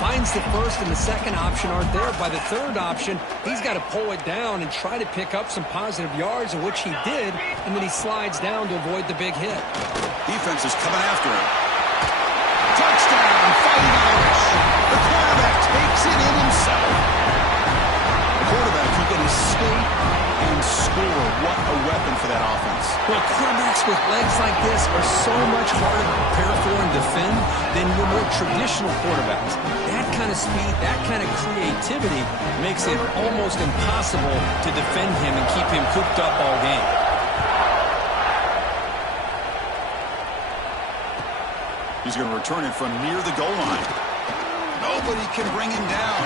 Finds the first and the second option aren't there. By the third option, he's got to pull it down and try to pick up some positive yards, of which he did, and then he slides down to avoid the big hit. Defense is coming after him. Touchdown, Fighting Irish. The quarterback takes it in himself. The quarterback who can escape and score. What a weapon for that offense. Well, quarterbacks with legs like this are so much harder to prepare for and defend than your more traditional quarterbacks. That kind of speed, that kind of creativity makes it almost impossible to defend him and keep him cooped up all game. He's going to return it from near the goal line. Nobody can bring him down.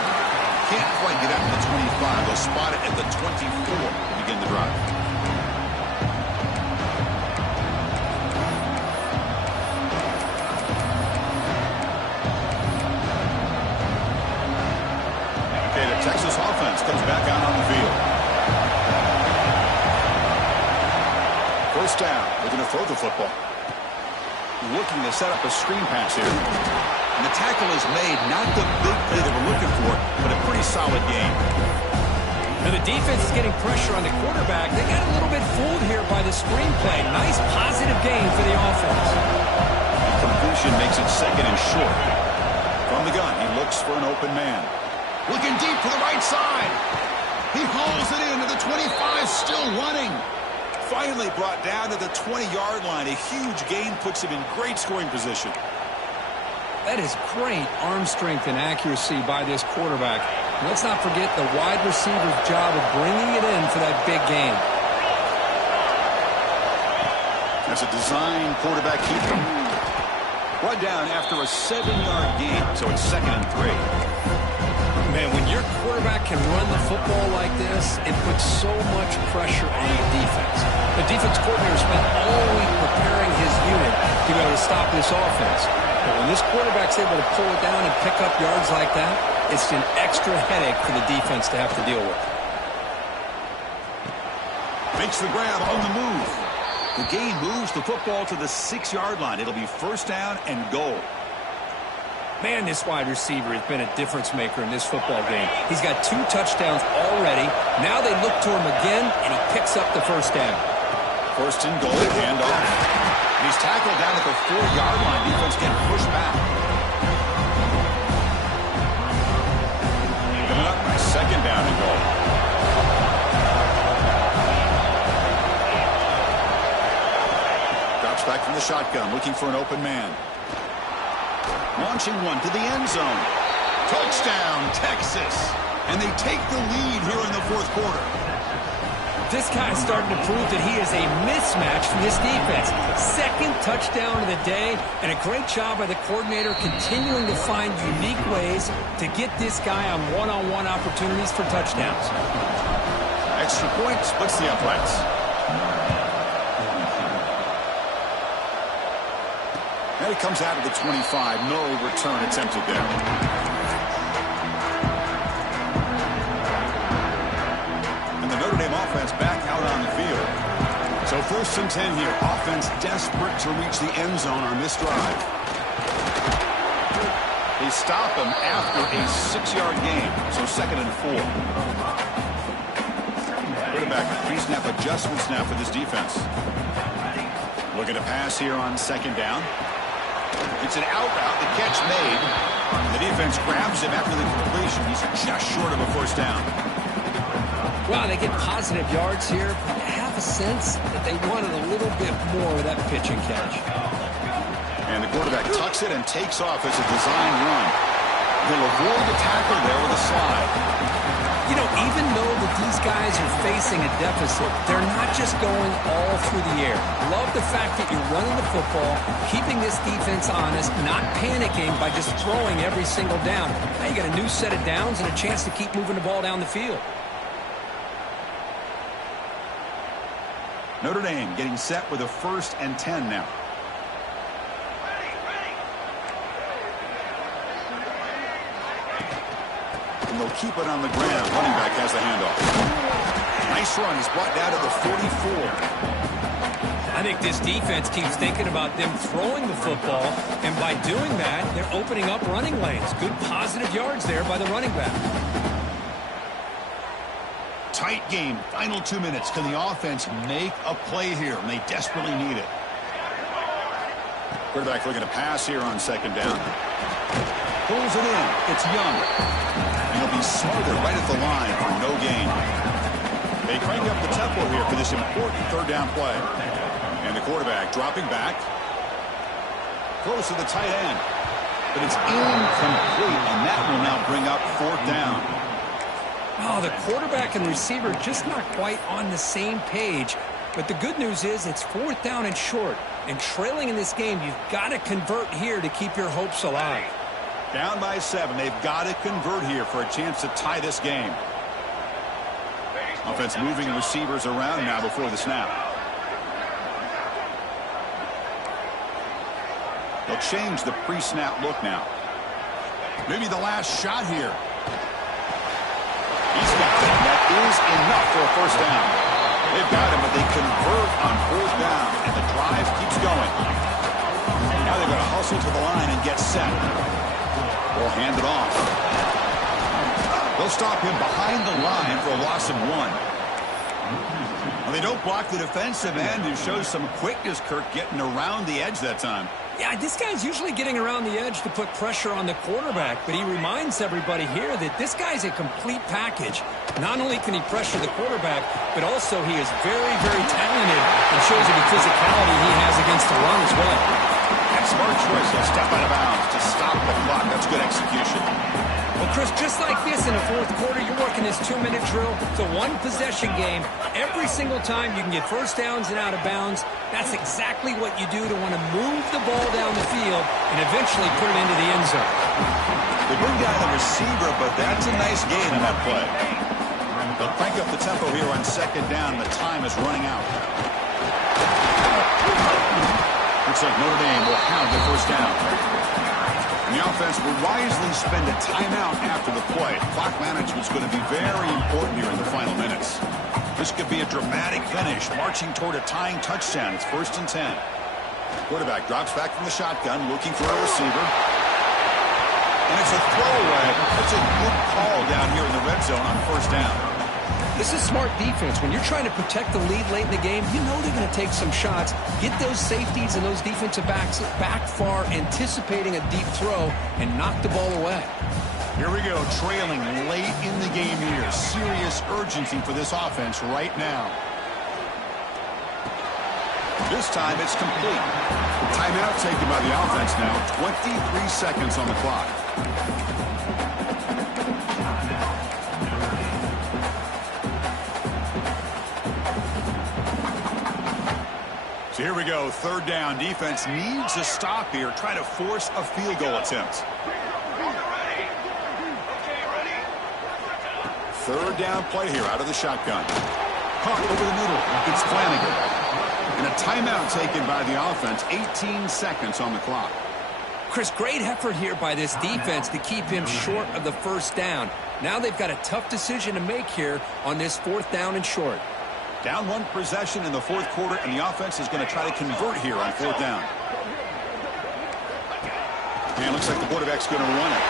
Can't quite get out to the 25. They'll spot it at the 24 to begin the drive. Okay, the Texas offense comes back out on the field. First down. They're going to throw the football. Looking to set up a screen pass here. And the tackle is made, not the big play that we're looking for, but a pretty solid game. And the defense is getting pressure on the quarterback. They got a little bit fooled here by the screen play. Nice positive gain for the offense. The completion makes it second and short. From the gun, he looks for an open man. Looking deep to the right side. He hauls it in to the 25, still running. Finally brought down to the 20-yard line. A huge gain puts him in great scoring position. That is great arm strength and accuracy by this quarterback. Let's not forget the wide receiver's job of bringing it in for that big gain. That's a design quarterback keeper. Brought down after a 7-yard gain, so it's second and 3. Man, when your quarterback can run the football like this, it puts so much pressure on the defense. The defense coordinator spent all week preparing his unit to be able to stop this offense. But when this quarterback's able to pull it down and pick up yards like that, it's an extra headache for the defense to have to deal with. Makes the grab on the move. The gain moves the football to the 6-yard line. It'll be first down and goal. Man, this wide receiver has been a difference maker in this football game. He's got 2 touchdowns already. Now they look to him again, and he picks up the first down. First and goal, handoff. He's tackled down at the 4-yard line. Defense getting pushed back. Coming up, by second down and goal. Drops back from the shotgun, looking for an open man. Launching one to the end zone. Touchdown, Texas. And they take the lead here in the fourth quarter. This guy's starting to prove that he is a mismatch for this defense. Second touchdown of the day, and a great job by the coordinator continuing to find unique ways to get this guy on one-on-one opportunities for touchdowns. Extra point splits the uprights. And it comes out of the 25. No return attempted there. Notre Dame offense back out on the field. So first and 10 here. Offense desperate to reach the end zone on this drive. They stop him after a 6-yard gain. So second and 4. Quarterback pre-snap adjustment snap for this defense. Looking to pass here on second down. It's an out route. The catch made. The defense grabs him after the completion. He's just short of a first down. Wow, they get positive yards here. But I have a sense that they wanted a little bit more of that pitch and catch. And the quarterback tucks it and takes off as a design run. He'll avoid the tackle there with a slide. You know, even though that these guys are facing a deficit, they're not just going all through the air. Love the fact that you're running the football, keeping this defense honest, not panicking by just throwing every single down. Now you got a new set of downs and a chance to keep moving the ball down the field. Notre Dame getting set with a 1st and 10 now. And they'll keep it on the ground. Running back has the handoff. Nice run. He's brought down to the 44. I think this defense keeps thinking about them throwing the football, and by doing that, they're opening up running lanes. Good positive yards there by the running back. Tight game. Final 2 minutes. Can the offense make a play here? And they desperately need it. Quarterback looking to pass here on 2nd down. Pulls it in. It's Young. And he'll be smarter right at the line for no gain. They crank up the tempo here for this important 3rd down play. And the quarterback dropping back. Close to the tight end. But it's incomplete, and that will now bring up 4th down. Oh, the quarterback and receiver just not quite on the same page. But the good news is it's 4th down and short. And trailing in this game, you've got to convert here to keep your hopes alive. Down by 7. They've got to convert here for a chance to tie this game. Offense moving receivers around now before the snap. They'll change the pre-snap look now. Maybe the last shot here. He's got it. That is enough for a 1st down. They've got him, but they convert on 4th down, and the drive keeps going. Now they're going to hustle to the line and get set. They'll hand it off. They'll stop him behind the line for a loss of 1. Well, they don't block the defensive end, who shows some quickness, Kirk, getting around the edge that time. Yeah, this guy's usually getting around the edge to put pressure on the quarterback, but he reminds everybody here that this guy's a complete package. Not only can he pressure the quarterback, but also he is very, very talented and shows you the physicality he has against the run as well. That smart choice. He'll step out of bounds to stop the clock. That's good execution. Well, Chris, just like this in the 4th quarter, you're working this 2-minute drill. It's a 1-possession game. Every single time you can get 1st downs and out of bounds. That's exactly what you do to want to move the ball down the field and eventually put it into the end zone. They bring down the receiver, but that's a nice gain on that play. They'll crank up the tempo here on 2nd down. The time is running out. Looks like Notre Dame will have the 1st down. And the offense will wisely spend a timeout after the play. Clock management's going to be very important here in the final minutes. This could be a dramatic finish, marching toward a tying touchdown. It's 1st and 10. Quarterback drops back from the shotgun, looking for a receiver. And it's a throwaway. That's a good call down here in the red zone on 1st down. This is smart defense. When you're trying to protect the lead late in the game, you know they're going to take some shots, get those safeties and those defensive backs back far, anticipating a deep throw, and knock the ball away. Here we go, trailing late in the game here. Serious urgency for this offense right now. This time it's complete. Timeout taken by the offense now. 23 seconds on the clock. So here we go, 3rd down. Defense needs a stop here. Try to force a field goal attempt. 3rd down play here out of the shotgun. Caught over the middle. It's Flanagan. And a timeout taken by the offense. 18 seconds on the clock. Chris, great effort here by this defense to keep him short of the 1st down. Now they've got a tough decision to make here on this 4th down and short. Down 1 possession in the 4th quarter, and the offense is going to try to convert here on 4th down. And it looks like the quarterback's going to run it.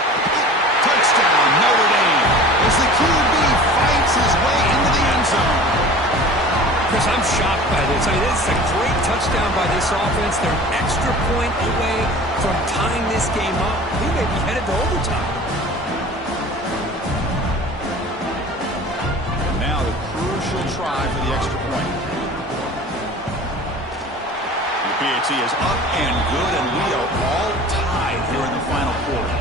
Touchdown, Notre Dame, as the QB fights his way into the end zone. Chris, I'm shocked by this. I mean, this is a great touchdown by this offense. They're an extra point away from tying this game up. We may be headed to overtime. And now the crucial try for the extra point. The PAT is up and good, and we are all tied here in the final quarter.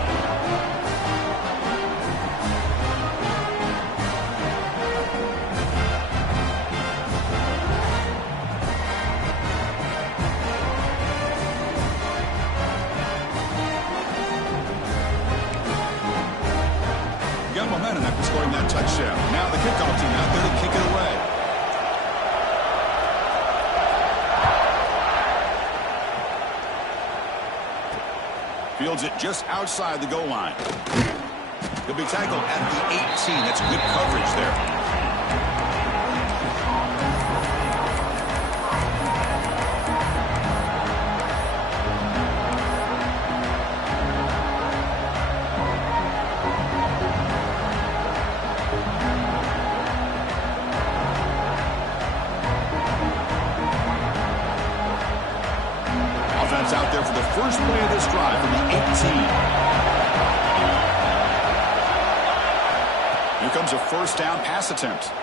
Carolina after scoring that touchdown. Now the kickoff team out there to kick it away. Fields it just outside the goal line. He'll be tackled at the 18. That's good coverage there. Out there for the first play of this drive from the 18. Here comes a first down pass attempt.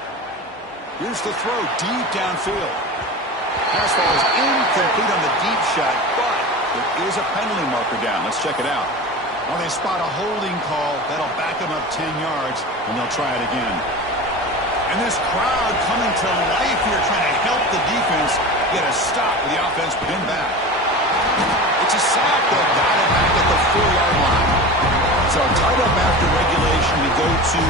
Here's the throw deep downfield. Pass ball is incomplete on the deep shot, but there is a penalty marker down. Let's check it out. Well, they spot a holding call. That'll back them up 10 yards, and they'll try it again. And this crowd coming to life here, trying to help the defense get a stop with the offense pinned back. It's a sack. They'll got it back at the 4-yard line. So tied up after regulation, we go to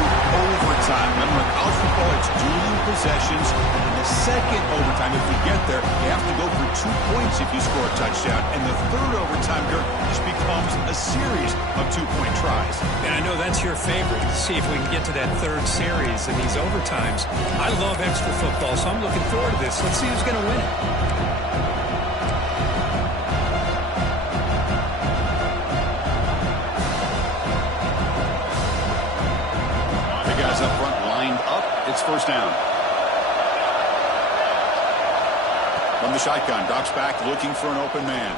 overtime. Remember, in college football, it's dueling possessions. In the second overtime, if we get there, you have to go for 2 points if you score a touchdown. And the third overtime, Dirk, just becomes a series of 2-point tries. And I know that's your favorite. See if we can get to that third series in these overtimes. I love extra football, so I'm looking forward to this. Let's see who's going to win it. Guys up front lined up. It's first down. From the shotgun, drops back looking for an open man.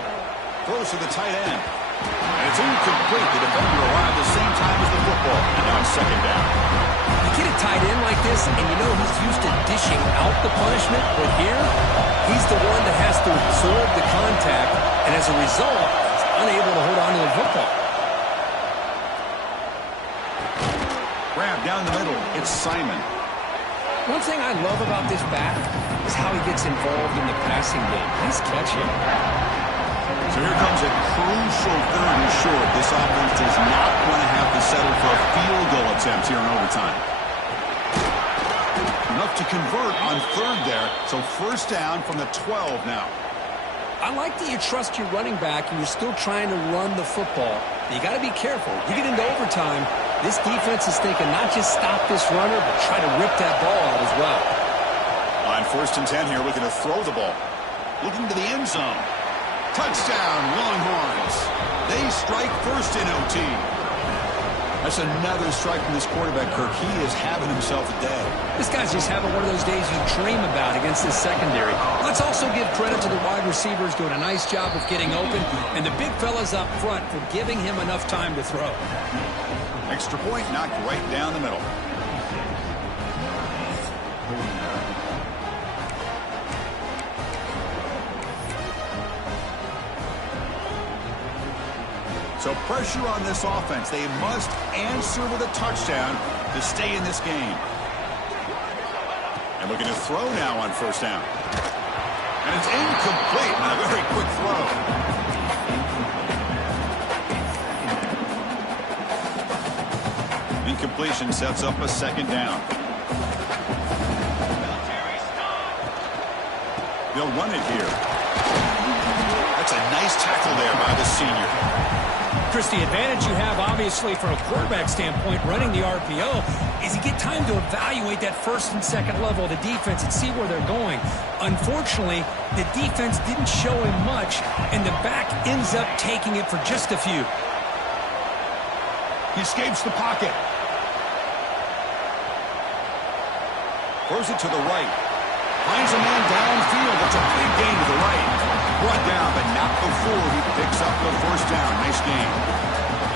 Throws to the tight end. And it's incomplete. The defender arrived the same time as the football. And now it's second down. You get a tight end like this, and you know he's used to dishing out the punishment. But here, he's the one that has to absorb the contact. And as a result, he's unable to hold on to the football. Grab down the middle. It's Simon. One thing I love about this back is how he gets involved in the passing game. He's catching. So here comes a crucial third and short. This offense does not want to have to settle for a field goal attempt here in overtime. Enough to convert on third there. So first down from the 12 now. I like that you trust your running back and you're still trying to run the football. But you got to be careful. You get into overtime, this defense is thinking not just stop this runner, but try to rip that ball out as well. On first and 10 here, looking to throw the ball. Looking to the end zone. Touchdown, Longhorns. They strike first in OT. That's another strike from this quarterback, Kirk. He is having himself a day. This guy's just having one of those days you dream about against this secondary. Let's also give credit to the wide receivers doing a nice job of getting open, and the big fellas up front for giving him enough time to throw. Extra point knocked right down the middle. So pressure on this offense. They must answer with a touchdown to stay in this game. And looking to throw now on first down. And it's incomplete. A very quick throw. Incompletion sets up a second down. They'll run it here. That's a nice tackle there by the senior. Chris, the advantage you have, obviously, from a quarterback standpoint, running the RPO, is you get time to evaluate that first and second level of the defense and see where they're going. Unfortunately, the defense didn't show him much, and the back ends up taking it for just a few. He escapes the pocket. Throws it to the right. Finds a man downfield. That's a big gain to the right. Brought down, but not before he picks up the first down. Nice game.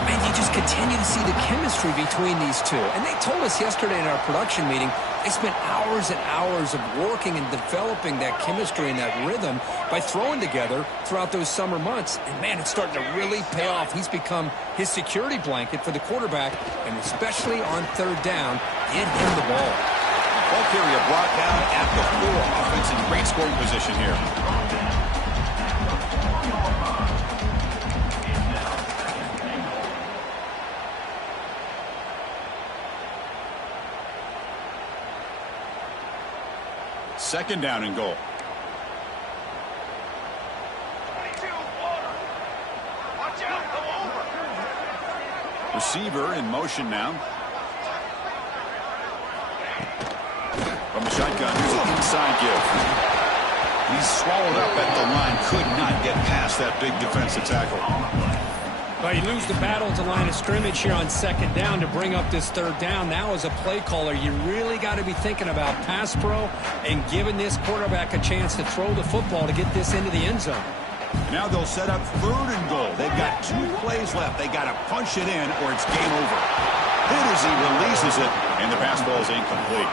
And you just continue to see the chemistry between these two. And they told us yesterday in our production meeting, they spent hours and hours of working and developing that chemistry and that rhythm by throwing together throughout those summer months. And, man, it's starting to really pay off. He's become his security blanket for the quarterback, and especially on third down, get him the ball. Ball carrier brought down at the 4. Offense in great scoring position here. Second down and goal. Receiver in motion now. From the shotgun, here's an inside give. He's swallowed up at the line. Could not get past that big defensive tackle. Well, you lose the battle to line of scrimmage here on second down to bring up this third down. Now as a play caller, you really got to be thinking about pass pro and giving this quarterback a chance to throw the football to get this into the end zone. Now they'll set up third and goal. They've got 2 plays left. They got to punch it in or it's game over. Hit as he releases it, and the pass ball is incomplete.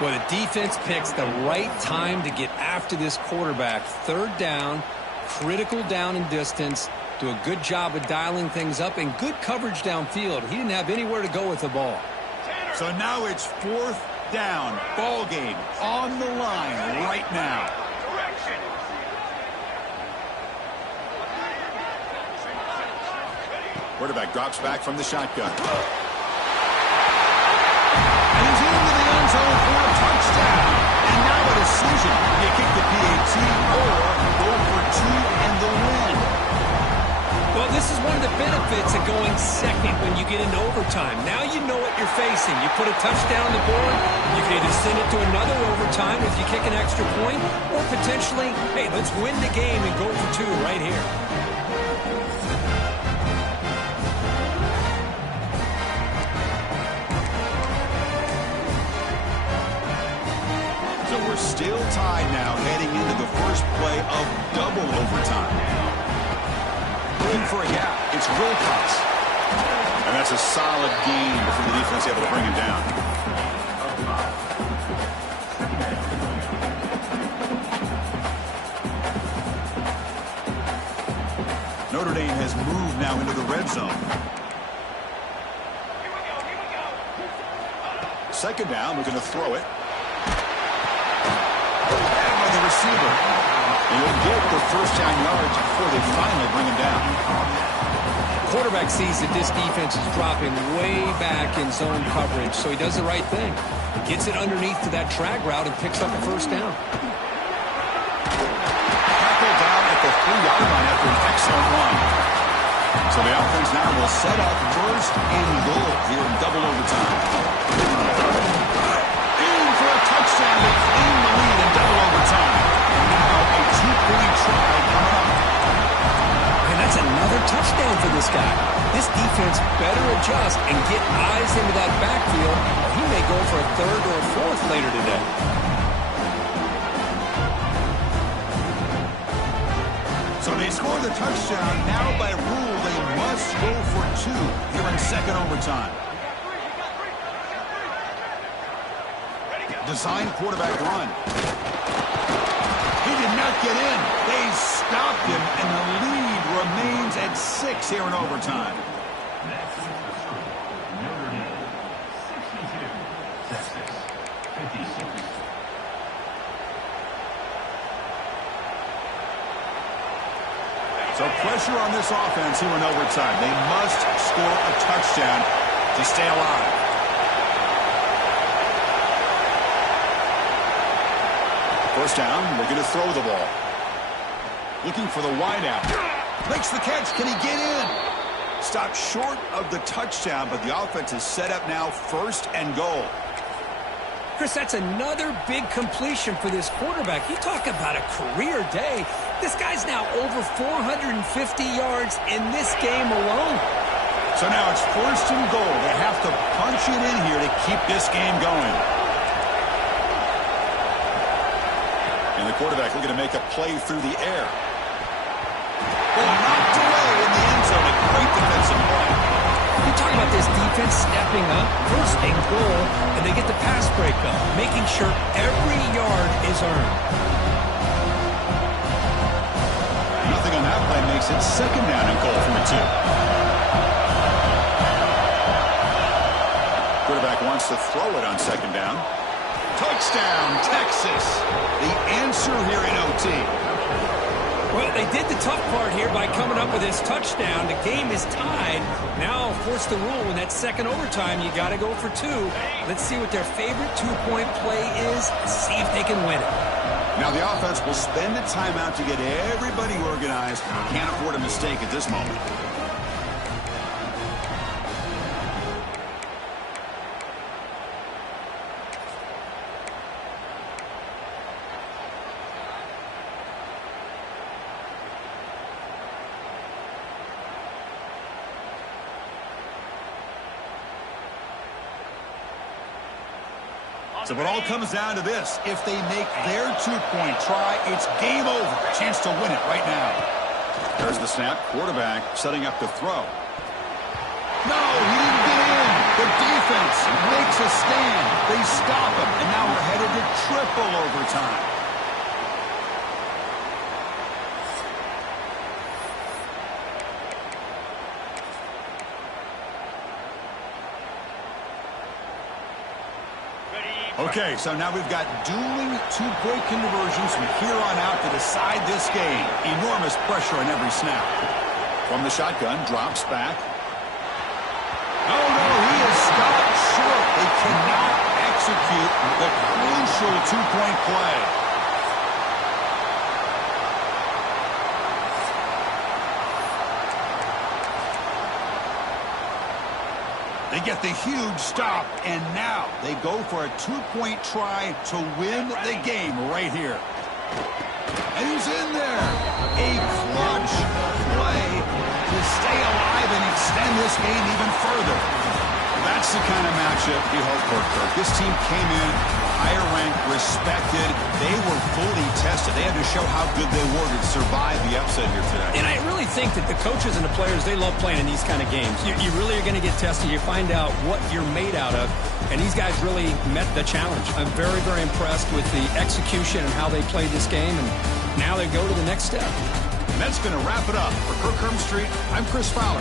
Well, the defense picks the right time to get after this quarterback. Third down, critical down and distance. Do a good job of dialing things up and good coverage downfield. He didn't have anywhere to go with the ball. So now it's 4th down. Ball game on the line right now. Quarterback drops back from the shotgun. And he's into the end zone for a touchdown. And now a decision. You kick the PAT or go for 2 and the win. Well, this is one of the benefits of going second when you get into overtime. Now you know what you're facing. You put a touchdown on the board, you can either send it to another overtime if you kick an extra point, or potentially, hey, let's win the game and go for 2 right here. So we're still tied now heading into the first play of double overtime. Looking for a gap. It's Wilcox. And that's a solid gain before the defense able to bring him down. Notre Dame has moved now into the red zone. Second down, looking to throw it. And by the receiver. He'll get the first down yards before they finally bring him down. Quarterback sees that this defense is dropping way back in zone coverage, so he does the right thing. Gets it underneath to that drag route and picks up a first down. Tackle down at the 3-yard line after an excellent run. So the offense now will set up first and goal here in double overtime. In for a touchdown to claim the lead in double overtime. Now a 2-point try coming up. And that's another touchdown for this guy. This defense better adjust and get eyes into that backfield. He may go for a 3rd or a 4th later today. So they score the touchdown. Now by rule, they must go for 2 here in second overtime. Design quarterback run. He did not get in. They stopped him, and the lead remains at 6 here in overtime. So pressure on this offense here in overtime. They must score a touchdown to stay alive. First down, looking to throw the ball. Looking for the wideout. Makes the catch. Can he get in? Stopped short of the touchdown, but the offense is set up now first and goal. Chris, that's another big completion for this quarterback. You talk about a career day. This guy's now over 450 yards in this game alone. So now it's first and goal. They have to punch it in here to keep this game going. And the quarterback looking to make a play through the air. Well, knocked away in the end zone. A great defensive play. You talk about this defense stepping up, first and goal, and they get the pass breakup, making sure every yard is earned. Nothing on that play makes it second down and goal from the 2. Quarterback wants to throw it on second down. Touchdown, Texas. The answer here in OT. Well, they did the tough part here by coming up with this touchdown. The game is tied. Now, of course, the rule in that second overtime, you got to go for two. Let's see what their favorite two-point play is. See if they can win it. Now the offense will spend a timeout to get everybody organized. Can't afford a mistake at this moment. So it all comes down to this. If they make their two-point try, it's game over. Chance to win it right now. There's the snap. Quarterback setting up to throw. No, he didn't get in. The defense makes a stand. They stop him, and now we're headed to triple overtime. Okay, so now we've got dueling two-point conversions from here on out to decide this game. Enormous pressure on every snap. From the shotgun, drops back. Oh, no, he is stopped short. They cannot execute the crucial two-point play. They get the huge stop, and now they go for a two-point try to win the game right here. And he's in there. A clutch play to stay alive and extend this game even further. That's the kind of matchup you hope for, Kirk. This team came in higher ranked, respected. They were fully tested. They had to show how good they were to survive the upset here today. And I really think that the coaches and the players, they love playing in these kind of games. You really are going to get tested. You find out what you're made out of. And these guys really met the challenge. I'm very, very impressed with the execution and how they played this game. And now they go to the next step. And that's going to wrap it up. For Kirk Street, I'm Chris Fowler.